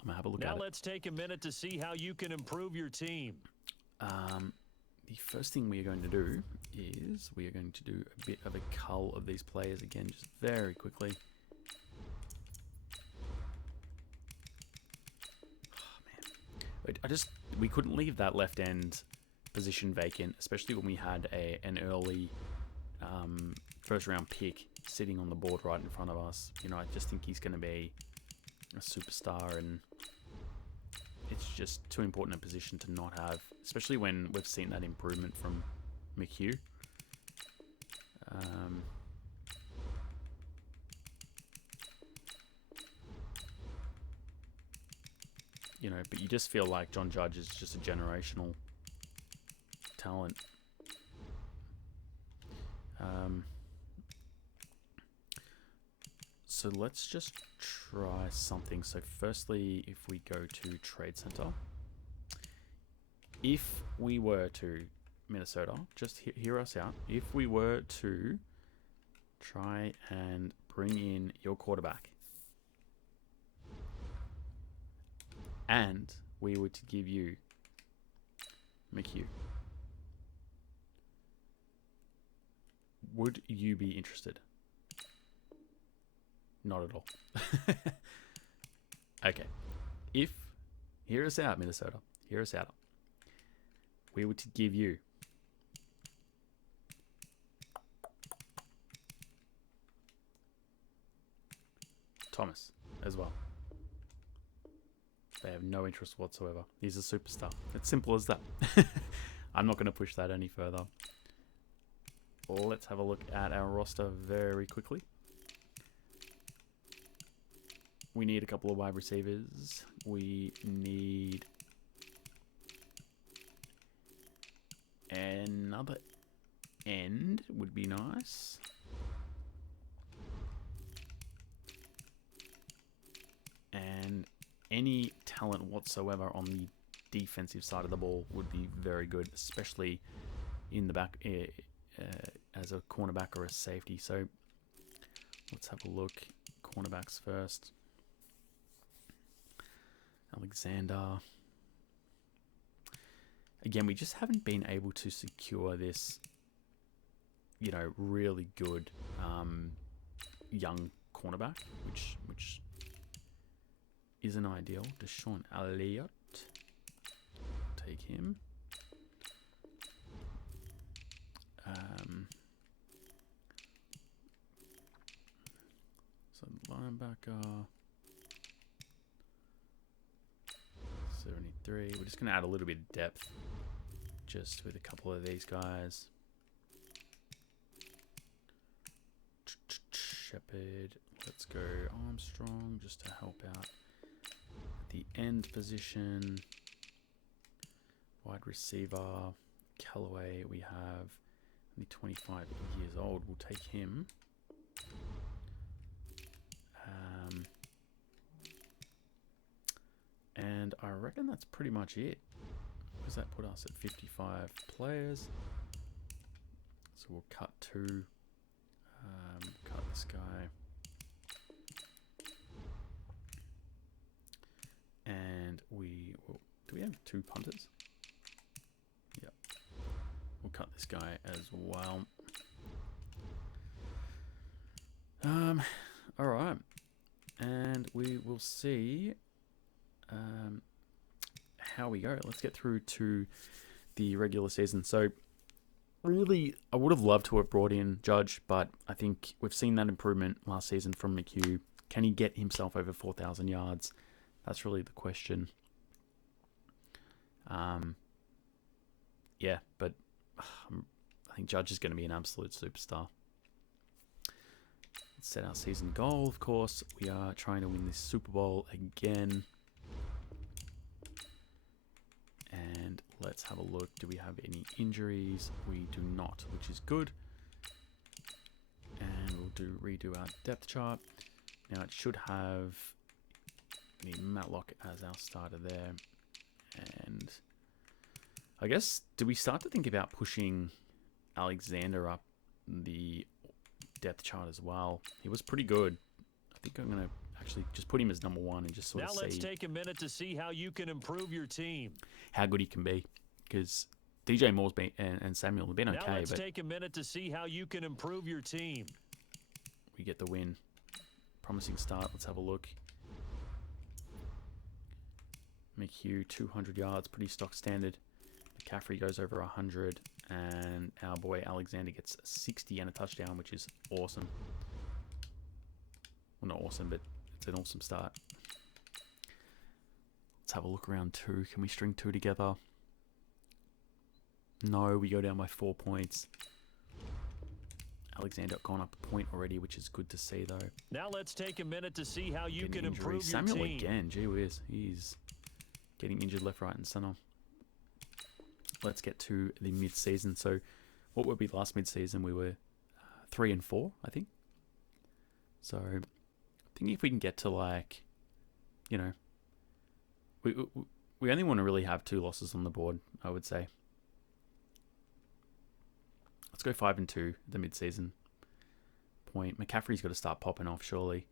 Now let's take a minute to see how you can improve your team. The first thing we are going to do is we are going to do a bit of a cull of these players again, just very quickly. Oh, man. We couldn't leave that left end position vacant, especially when we had an early first round pick sitting on the board right in front of us. You know, I just think he's going to be a superstar, and it's just too important a position to not have, especially when we've seen that improvement from McHugh. You know, but you just feel like John Judge is just a generational talent. So let's just try something. So firstly, if we go to Trade Center, if we were to, Minnesota, just hear us out. If we were to try and bring in your quarterback, and we were to give you McHugh, would you be interested? Not at all. Okay. Hear us out, Minnesota. Hear us out. We were to give you Thomas as well. They have no interest whatsoever. He's a superstar. It's simple as that. I'm not going to push that any further. Let's have a look at our roster very quickly. We need a couple of wide receivers. We need another end would be nice. And any talent whatsoever on the defensive side of the ball would be very good, especially in the back as a cornerback or a safety. So let's have a look. Cornerbacks first. Alexander. Again, we just haven't been able to secure this, you know, really good young cornerback, which isn't ideal. Deshaun Elliott. Take him. So linebacker. 73. We're just going to add a little bit of depth just with a couple of these guys. Shepard. Let's go Armstrong just to help out at the end position. Wide receiver. Callaway, we have only 25 years old. We'll take him. And I reckon that's pretty much it. Because that put us at 55 players. So we'll cut 2. Cut this guy. And we 2 punters. Yep. We'll cut this guy as well. All right. And we will see how we go. Let's get through to the regular season. So, really, I would have loved to have brought in Judge, but I think we've seen that improvement last season from McHugh. Can he get himself over 4,000 yards? That's really the question. Yeah, but I think Judge is going to be an absolute superstar. Let's set our season goal, of course. We are trying to win this Super Bowl again. And let's have a look. Do we have any injuries? We do not, which is good. And we'll redo our depth chart. Now it should have Matlock as our starter there. And I guess, do we start to think about pushing Alexander up the depth chart as well? He was pretty good. I think I'm going to actually just put him as number 1 and just sort of see. Now let's take a minute to see how you can improve your team. How good he can be. Because DJ Moore's been, and Samuel have been okay. Now let's but take a minute to see how you can improve your team. We get the win. Promising start. Let's have a look. McHugh, 200 yards. Pretty stock standard. McCaffrey goes over 100. And our boy Alexander gets 60 and a touchdown, which is awesome. Well, not awesome, but it's an awesome start. Let's have a look around 2. Can we string 2 together? No, we go down by 4 points. Alexander gone up a point already, which is good to see, though. Now let's take a minute to see how you can improve your Samuel team. again, gee whiz. He's getting injured left, right, and center. Let's get to the mid-season. So, what were we last mid-season? We were 3-4, I think. So, I think if we can get to, like, you know, we only want to really have 2 losses on the board, I would say. Let's go 5-2, the mid-season point. McCaffrey's got to start popping off, surely.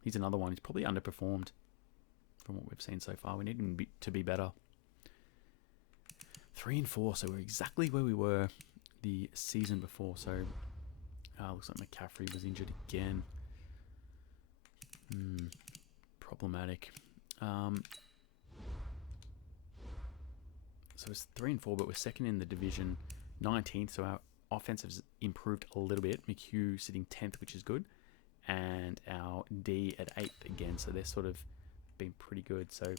He's another one. He's probably underperformed from what we've seen so far. We need him to be better. 3-4, so we're exactly where we were the season before. So, looks like McCaffrey was injured again. Problematic. So it's 3-4, but we're second in the division, 19th. So our offense has improved a little bit. McHugh sitting 10th, which is good, and our D at 8th again. So they're sort of been pretty good. So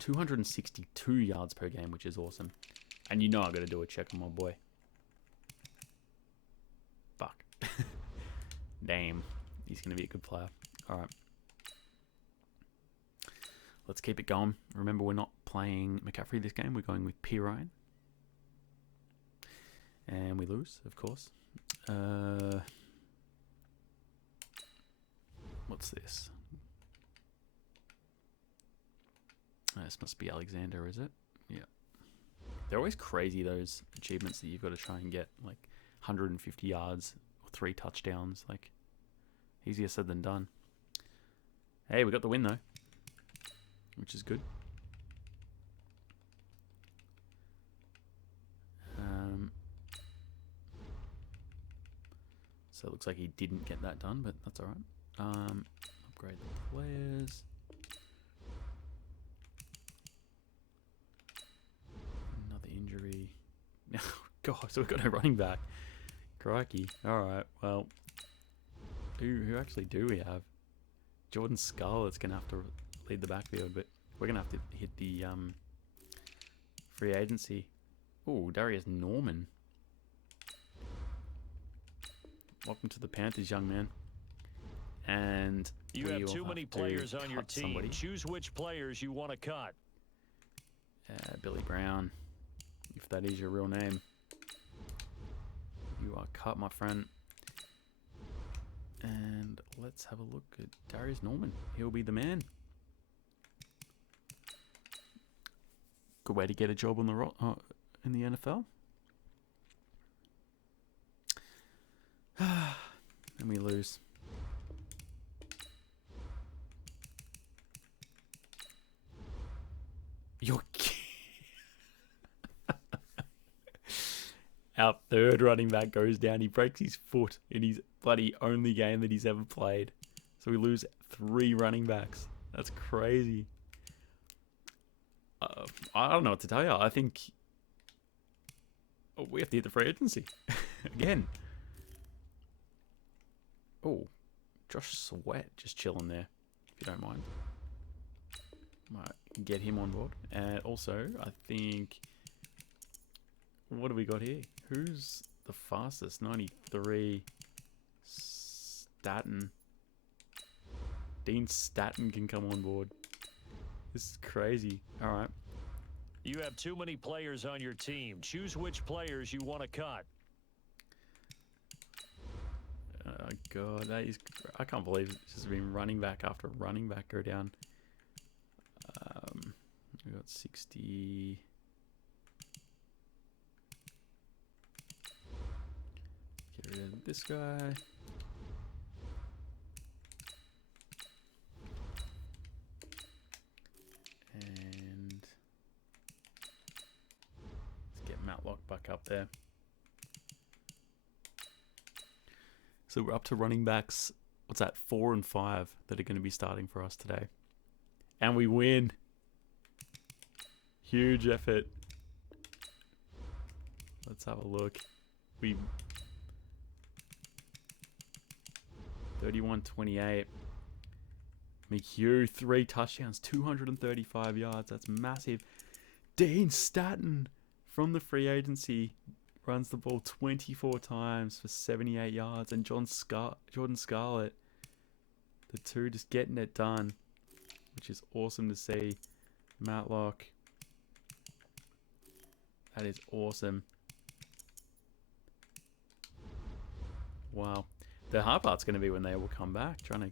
262 yards per game, which is awesome. And you know I got to do a check on my boy. Fuck. Damn, he's gonna be a good player. All right. Let's keep it going. Remember, we're not playing McCaffrey this game. We're going with Pirine. And we lose, of course. What's this? This must be Alexander, is it? Yeah. They're always crazy, those achievements that you've got to try and get. Like 150 yards or 3 touchdowns. Like, easier said than done. Hey, we got the win, though, which is good. So it looks like he didn't get that done, but that's all right. Upgrade the players. Another injury. God, so we've got a running back. Crikey. All right, well, who actually do we have? Jordan Scarlett's going to have to lead the backfield, but we're going to have to hit the free agency. Oh, Darius Norman. Welcome to the Panthers, young man. And you have too many players on your team. Somebody. Choose which players you want to cut. Billy Brown, if that is your real name. You are cut, my friend. And let's have a look at Darius Norman. He'll be the man. Good way to get a job on the in the NFL. And we lose. Our third running back goes down. He breaks his foot in his bloody only game that he's ever played. So we lose 3 running backs. That's crazy. I don't know what to tell you. I think we have to hit the free agency again. Oh, Josh Sweat just chilling there, if you don't mind. Might get him on board. And also, I think, what do we got here? Who's the fastest? 93. Staten. Dean Staten can come on board. This is crazy. All right. You have too many players on your team. Choose which players you want to cut. Oh, God. That is... I can't believe it's just been running back after running back go down. We got 60... Get rid of this guy. And let's get Matlock back up there. So we're up to running backs, what's that, 4 and 5 that are going to be starting for us today. And we win. Huge effort. Let's have a look. We 31-28. McHugh, 3 touchdowns, 235 yards. That's massive. Dean Staten from the free agency runs the ball 24 times for 78 yards. And Jordan Scarlett, the two just getting it done, which is awesome to see. Matlock. That is awesome. Wow. The hard part's going to be when they will come back, trying to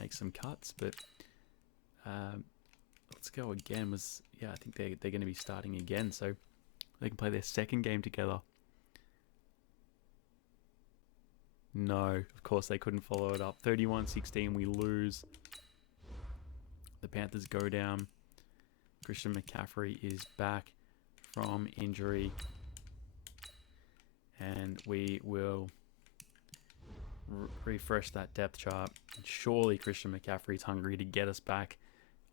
make some cuts. But let's go again. I think they're going to be starting again, so they can play their second game together. No, of course they couldn't follow it up. 31-16, we lose. The Panthers go down. Christian McCaffrey is back from injury. And we will refresh that depth chart. Surely Christian McCaffrey's hungry to get us back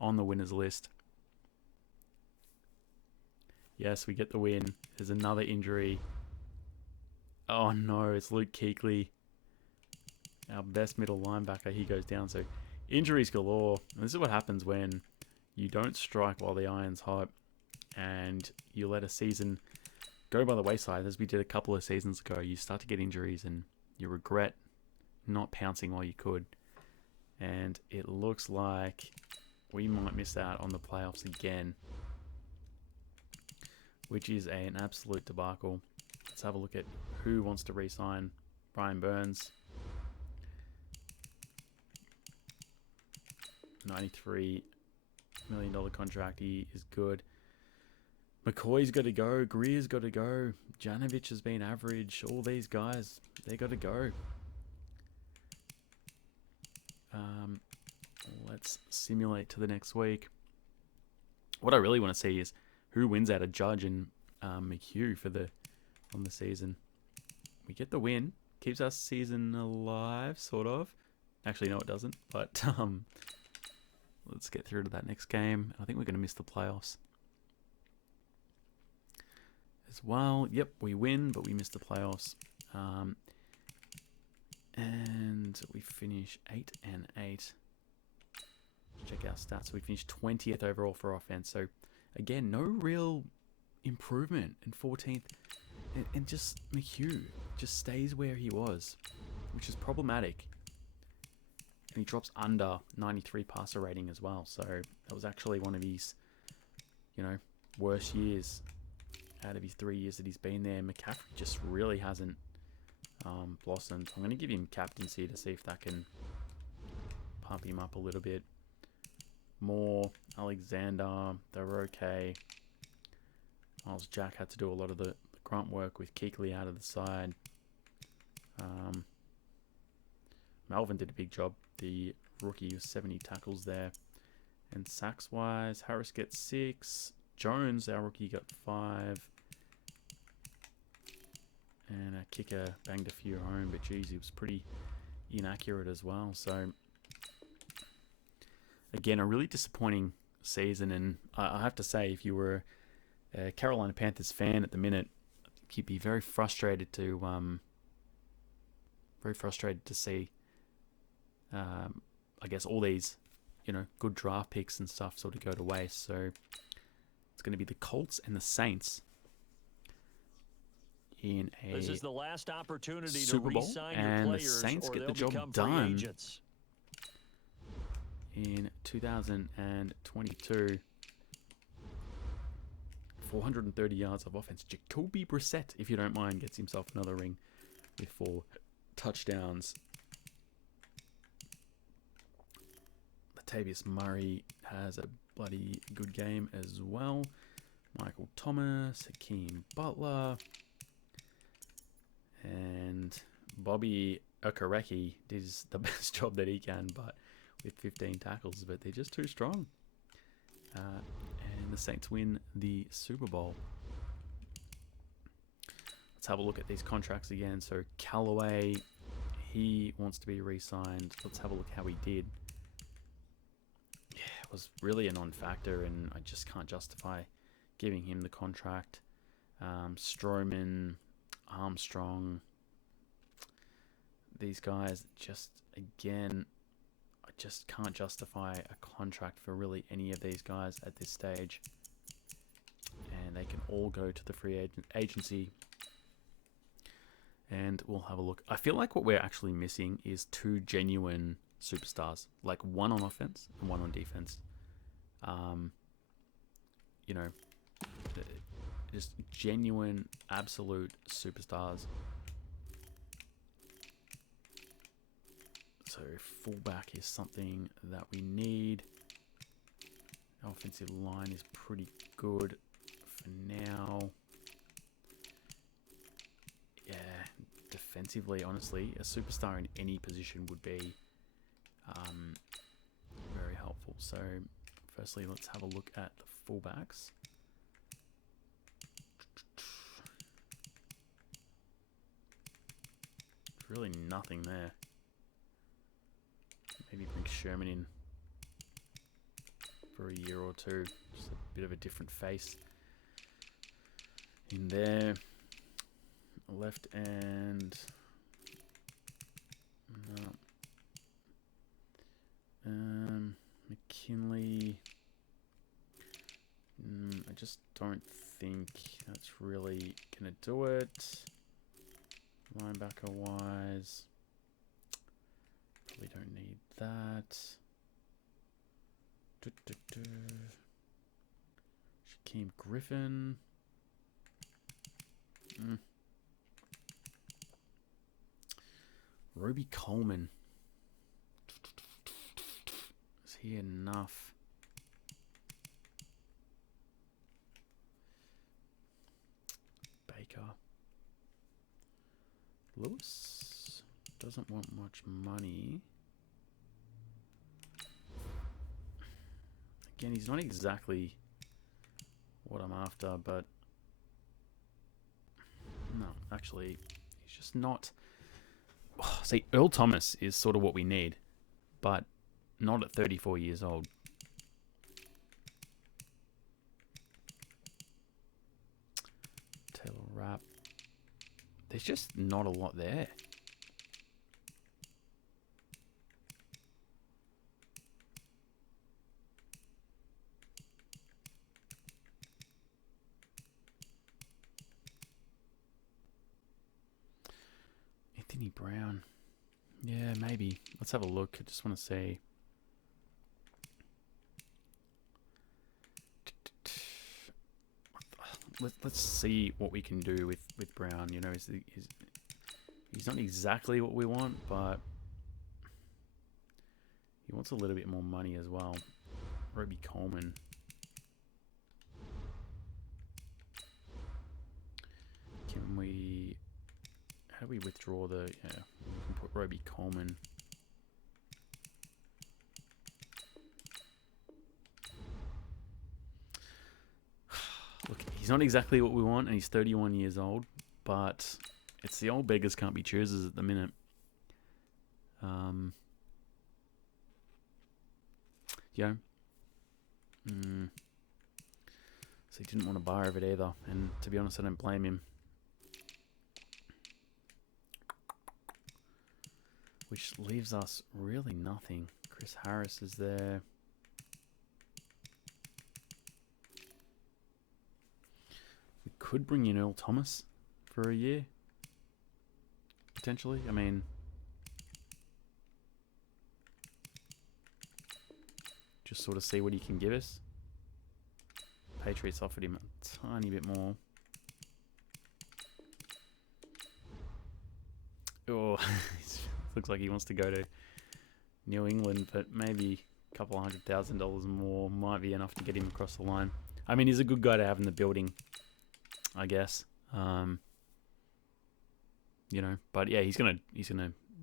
on the winners list. Yes, we get the win. There's another injury. Oh no, it's Luke Kuechly, our best middle linebacker. He goes down. So injuries galore. And this is what happens when you don't strike while the iron's hot and you let a season go by the wayside, as we did a couple of seasons ago. You start to get injuries and you regret not pouncing while you could. And it looks like we might miss out on the playoffs again, which is an absolute debacle. Let's have a look at who wants to re-sign Brian Burns. $93 million contract. He is good. McCoy's got to go. Greer's got to go. Janovich has been average. All these guys, they got to go. Let's simulate to the next week. What I really want to see is who wins out of Judge and McHugh on the season. We get the win. Keeps our season alive, sort of. Actually, no, it doesn't. But let's get through to that next game. I think we're going to miss the playoffs as well. Yep, we win, but we miss the playoffs. And we finish 8-8. Check our stats. We finished 20th overall for offense. So again, no real improvement in 14th. And just McHugh just stays where he was, which is problematic. And he drops under 93 passer rating as well. So that was actually one of his, worst years out of his 3 years that he's been there. McCaffrey just really hasn't blossomed. I'm going to give him captaincy to see if that can pump him up a little bit more. Alexander, they were okay. Miles Jack had to do a lot of the grunt work with Kuechly out of the side. Melvin did a big job. The rookie was 70 tackles there. And sacks wise, Harris gets 6. Jones, our rookie, got 5. kicker banged a few home, but geez, he was pretty inaccurate as well. So again, a really disappointing season. And I have to say, if you were a Carolina Panthers fan at the minute, I think you'd be very frustrated to see, I guess, all these, good draft picks and stuff sort of go to waste. So it's going to be the Colts and the Saints in a This is the last opportunity Super to Bowl, re-sign and your the players, Saints or get the they'll job become free done agents. in 2022. 430 yards of offense. Jacoby Brissett, if you don't mind, gets himself another ring with 4 touchdowns. Latavius Murray has a bloody good game as well. Michael Thomas, Hakeem Butler, and Bobby Okereke does the best job that he can, but with 15 tackles, but they're just too strong. And the Saints win the Super Bowl. Let's have a look at these contracts again. So Callaway, he wants to be re-signed. Let's have a look how he did. Yeah, it was really a non-factor, and I just can't justify giving him the contract. Stroman, Armstrong, these guys just, again, I just can't justify a contract for really any of these guys at this stage. And they can all go to the free agency. And we'll have a look. I feel like what we're actually missing is 2 genuine superstars. Like one on offense and one on defense. Just genuine, absolute superstars. So fullback is something that we need. Our offensive line is pretty good for now. Yeah, defensively, honestly, a superstar in any position would be very helpful. So firstly, let's have a look at the fullbacks. There's really nothing there. Maybe bring Sherman in for a year or two. Just a bit of a different face in there. Left end. No. McKinley. I just don't think that's really going to do it. Linebacker wise. Probably don't need that. Shaquem Griffin. Roby Coleman. Is he enough? Baker. Lewis doesn't want much money. Again, he's not exactly what I'm after, but no, actually, he's just not. Oh, see, Earl Thomas is sort of what we need, but not at 34 years old. Taylor Rapp. There's just not a lot there. Anthony Brown. Yeah, maybe. Let's have a look. I just want to see. Let's see what we can do with Brown. You know, he's not exactly what we want, but he wants a little bit more money as well. Roby Coleman. Can we... How do we withdraw the... Yeah, we can put Roby Coleman. Look, he's not exactly what we want, and he's 31 years old, but It's the old beggars can't be choosers at the minute. Yeah. So he didn't want to buy of it either. And to be honest, I don't blame him. Which leaves us really nothing. Chris Harris is there. We could bring in Earl Thomas for a year. Potentially. I mean, just sort of see what he can give us. Patriots offered him a tiny bit more. Oh, looks like he wants to go to New England, but maybe a couple $100,000 more might be enough to get him across the line. I mean, he's a good guy to have in the building, I guess. You know, but yeah, he's gonna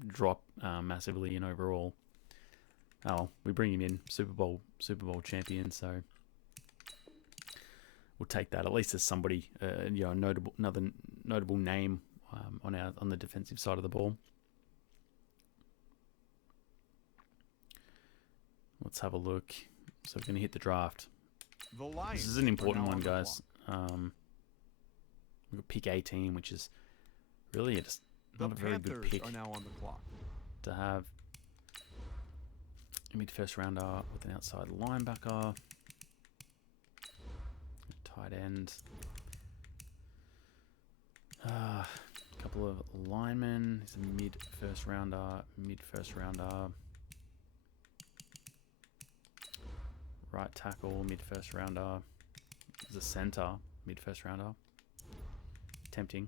drop massively in overall. Oh, we bring him in Super Bowl champion, so we'll take that. At least there's somebody, you know, another notable name on the defensive side of the ball. Let's have a look. So we're going to hit the draft. This is an important one, guys. We've got pick 18, which is really just not a very good pick are now on the clock. to have. A mid-first rounder with an outside linebacker. Tight end. A couple of linemen. He's a mid-first rounder. Right tackle, mid-first rounder. There's a center, mid-first rounder. Tempting.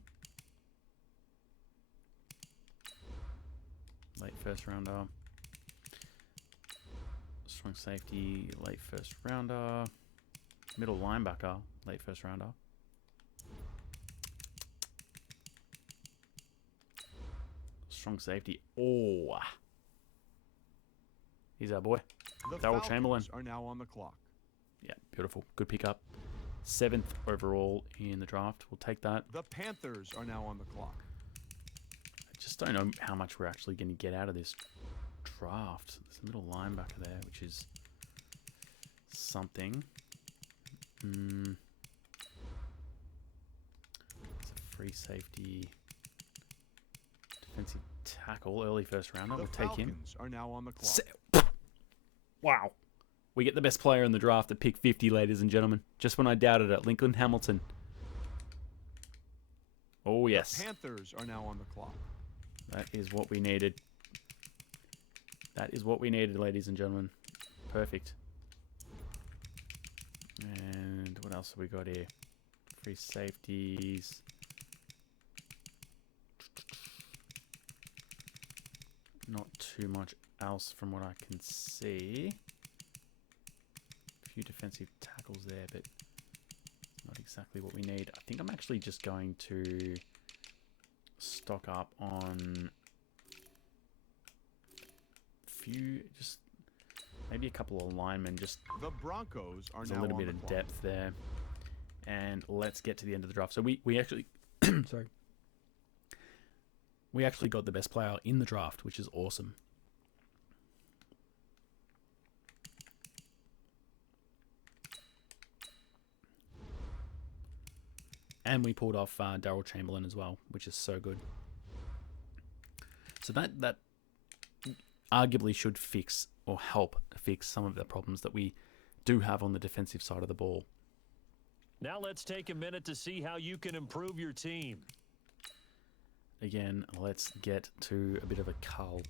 Late first rounder. Strong safety, late first rounder. Middle linebacker, late first rounder. Strong safety. Oh. He's our boy. Darryl Chamberlain are now on the clock. Yeah, beautiful. Good pickup. 7th overall in the draft. We'll take that. The Panthers are now on the clock. I just don't know how much we're actually going to get out of this draft. There's a middle linebacker there, which is something. It's a free safety. Defensive tackle, early first rounder. We'll take him. Falcons are now on the clock. Wow. We get the best player in the draft at pick 50, ladies and gentlemen. Just when I doubted it, Lincoln Hamilton. Oh, yes. The Panthers are now on the clock. That is what we needed. That is what we needed, ladies and gentlemen. Perfect. And what else have we got here? Free safeties. Not too much else from what I can see. A few defensive tackles there, but not exactly what we need. I think I'm actually just going to stock up on just maybe a couple of linemen, just the Broncos are there's now a little on bit the of clock. depth there. And let's get to the end of the draft. So we actually sorry. We actually got the best player in the draft, which is awesome. And we pulled off Darryl Chamberlain as well, which is so good. So that arguably should fix or help fix some of the problems that we do have on the defensive side of the ball. Now let's take a minute to see how you can improve your team. Again, let's get to a bit of a cull.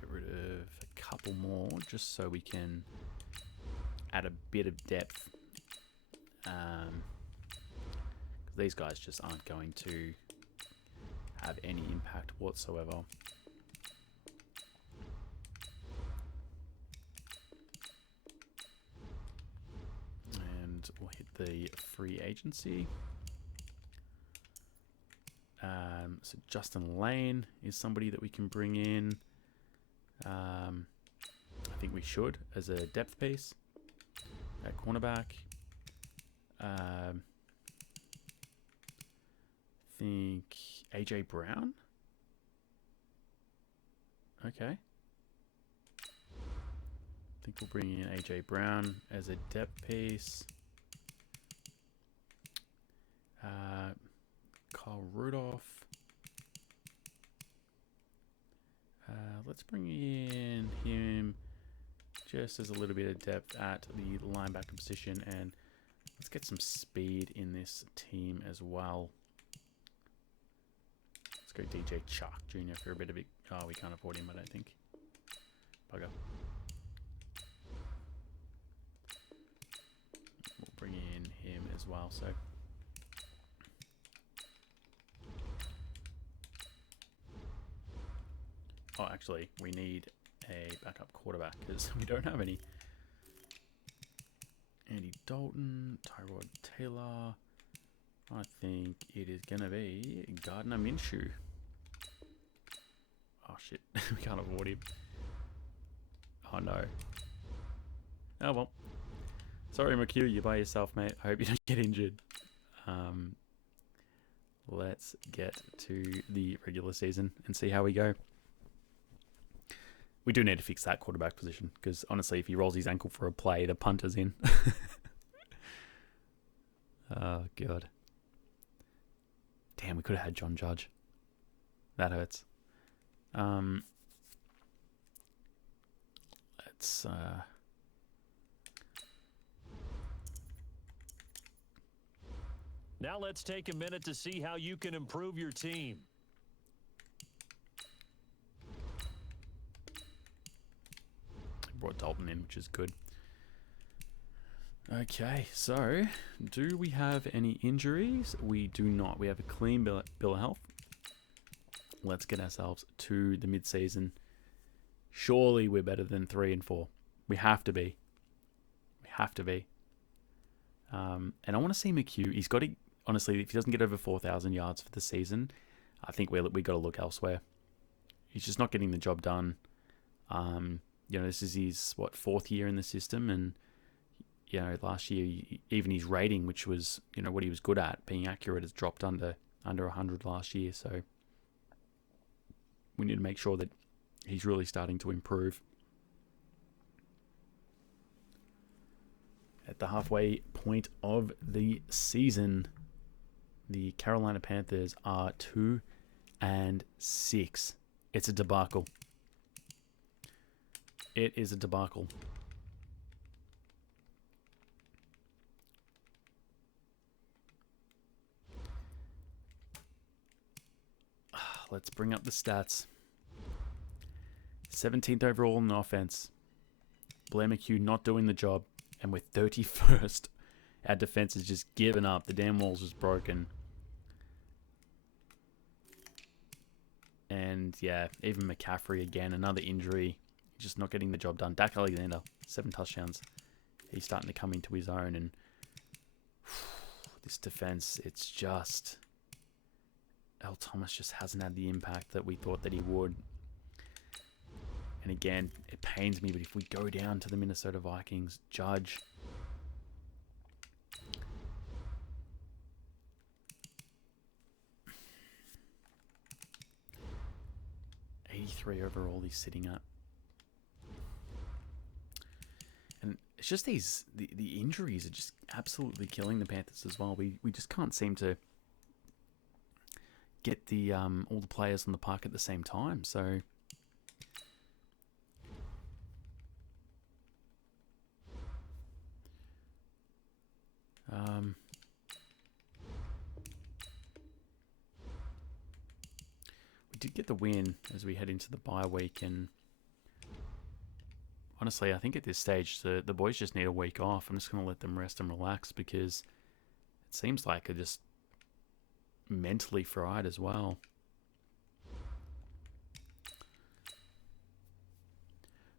Get rid of a couple more just so we can add a bit of depth. 'Cause these guys just aren't going to have any impact whatsoever. And we'll hit the free agency. So Justin Lane is somebody that we can bring in. I think we should as a depth piece at cornerback. Think AJ Brown. Okay. I think we'll bring in AJ Brown as a depth piece. Kyle Rudolph. Let's bring in him just as a little bit of depth at the linebacker position, and let's get some speed in this team as well. Let's go DJ Chark Jr. for a bit of it. Oh, we can't afford him, I don't think. Bugger. We'll bring in him as well, so... Oh, actually, we need a backup quarterback because we don't have any. Andy Dalton, Tyrod Taylor. I think it is going to be Gardner Minshew. Oh, shit. We can't afford him. Oh, no. Oh, well. Sorry, McHugh. You're by yourself, mate. I hope you don't get injured. Let's get to the regular season and see how we go. We do need to fix that quarterback position because, honestly, if he rolls his ankle for a play, the punter's in. Oh, God. Damn, we could have had John Judge. That hurts. Let's... Now let's take a minute to see how you can improve your team. Brought Dalton in, which is good. Okay, so do we have any injuries? We do not. We have a clean bill of health. Let's get ourselves to the mid-season. Surely we're better than 3 and 4. We have to be. We have to be. And I want to see McHugh. He's got to, honestly, if he doesn't get over 4,000 yards for the season, I think we got to look elsewhere. He's just not getting the job done. You know, this is his, 4th year in the system, and, you know, last year, even his rating, which was, you know, what he was good at, being accurate, has dropped under 100 last year, so we need to make sure that he's really starting to improve. At the halfway point of the season, the Carolina Panthers are 2-6. It's a debacle. It is a debacle. Let's bring up the stats. 17th overall in offense. Blair McHugh not doing the job. And we're 31st. Our defense has just given up. The damn wall's just broken. And yeah, even McCaffrey again, another injury. Just not getting the job done. Dak Alexander, 7 touchdowns. He's starting to come into his own, and this defense, it's just... Earl Thomas just hasn't had the impact that we thought that he would. And again, it pains me, but if we go down to the Minnesota Vikings, Judge... 83 overall he's sitting at. And it's just these the injuries are just absolutely killing the Panthers as well. We just can't seem to get the all the players on the park at the same time. So we did get the win as we head into the bye week, and honestly, I think at this stage, the boys just need a week off. I'm just going to let them rest and relax because it seems like they're just mentally fried as well.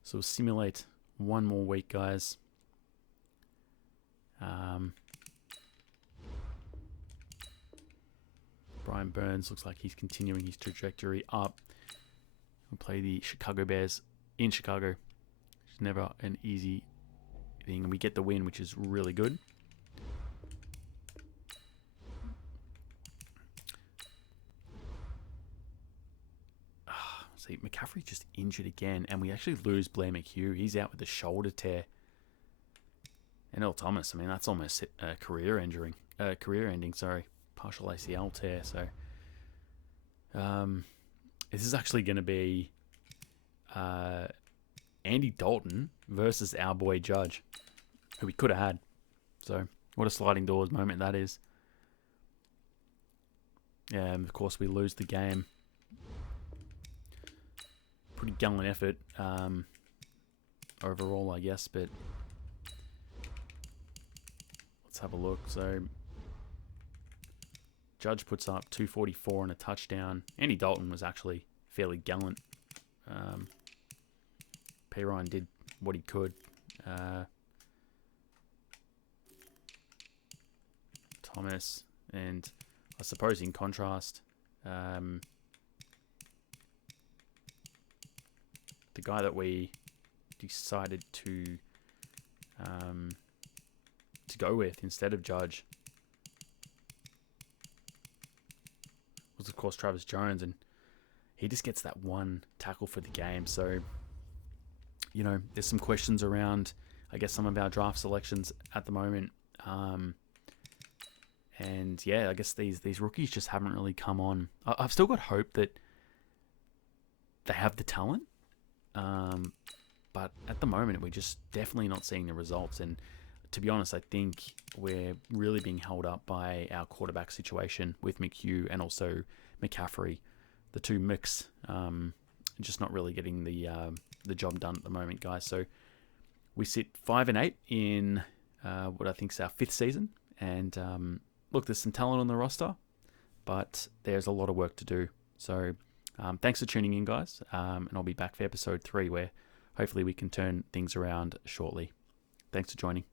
So we'll simulate one more week, guys. Brian Burns looks like he's continuing his trajectory up. We'll play the Chicago Bears in Chicago. It's never an easy thing. And we get the win, which is really good. See, McCaffrey just injured again, and we actually lose Blair McHugh. He's out with a shoulder tear. And Earl Thomas, I mean, that's almost a career ending. Partial ACL tear. So, this is actually going to be Andy Dalton versus our boy Judge, who we could have had. So, what a sliding doors moment that is. Yeah, and of course, we lose the game. Pretty gallant effort overall, I guess, but let's have a look. So Judge puts up 244 and a touchdown. Andy Dalton was actually fairly gallant. Perine did what he could. Thomas, and I suppose in contrast, the guy that we decided to go with instead of Judge was, of course, Travis Jones, and he just gets that one tackle for the game. So, you know, there's some questions around, I guess, some of our draft selections at the moment. And yeah, I guess these rookies just haven't really come on. I've still got hope that they have the talent. But at the moment, we're just definitely not seeing the results. And to be honest, I think we're really being held up by our quarterback situation with McHugh and also McCaffrey. The two mix, just not really getting the job done at the moment, guys. So we sit 5-8 in what I think is our 5th season. And look, there's some talent on the roster, but there's a lot of work to do. So thanks for tuning in, guys. And I'll be back for episode 3, where hopefully we can turn things around shortly. Thanks for joining.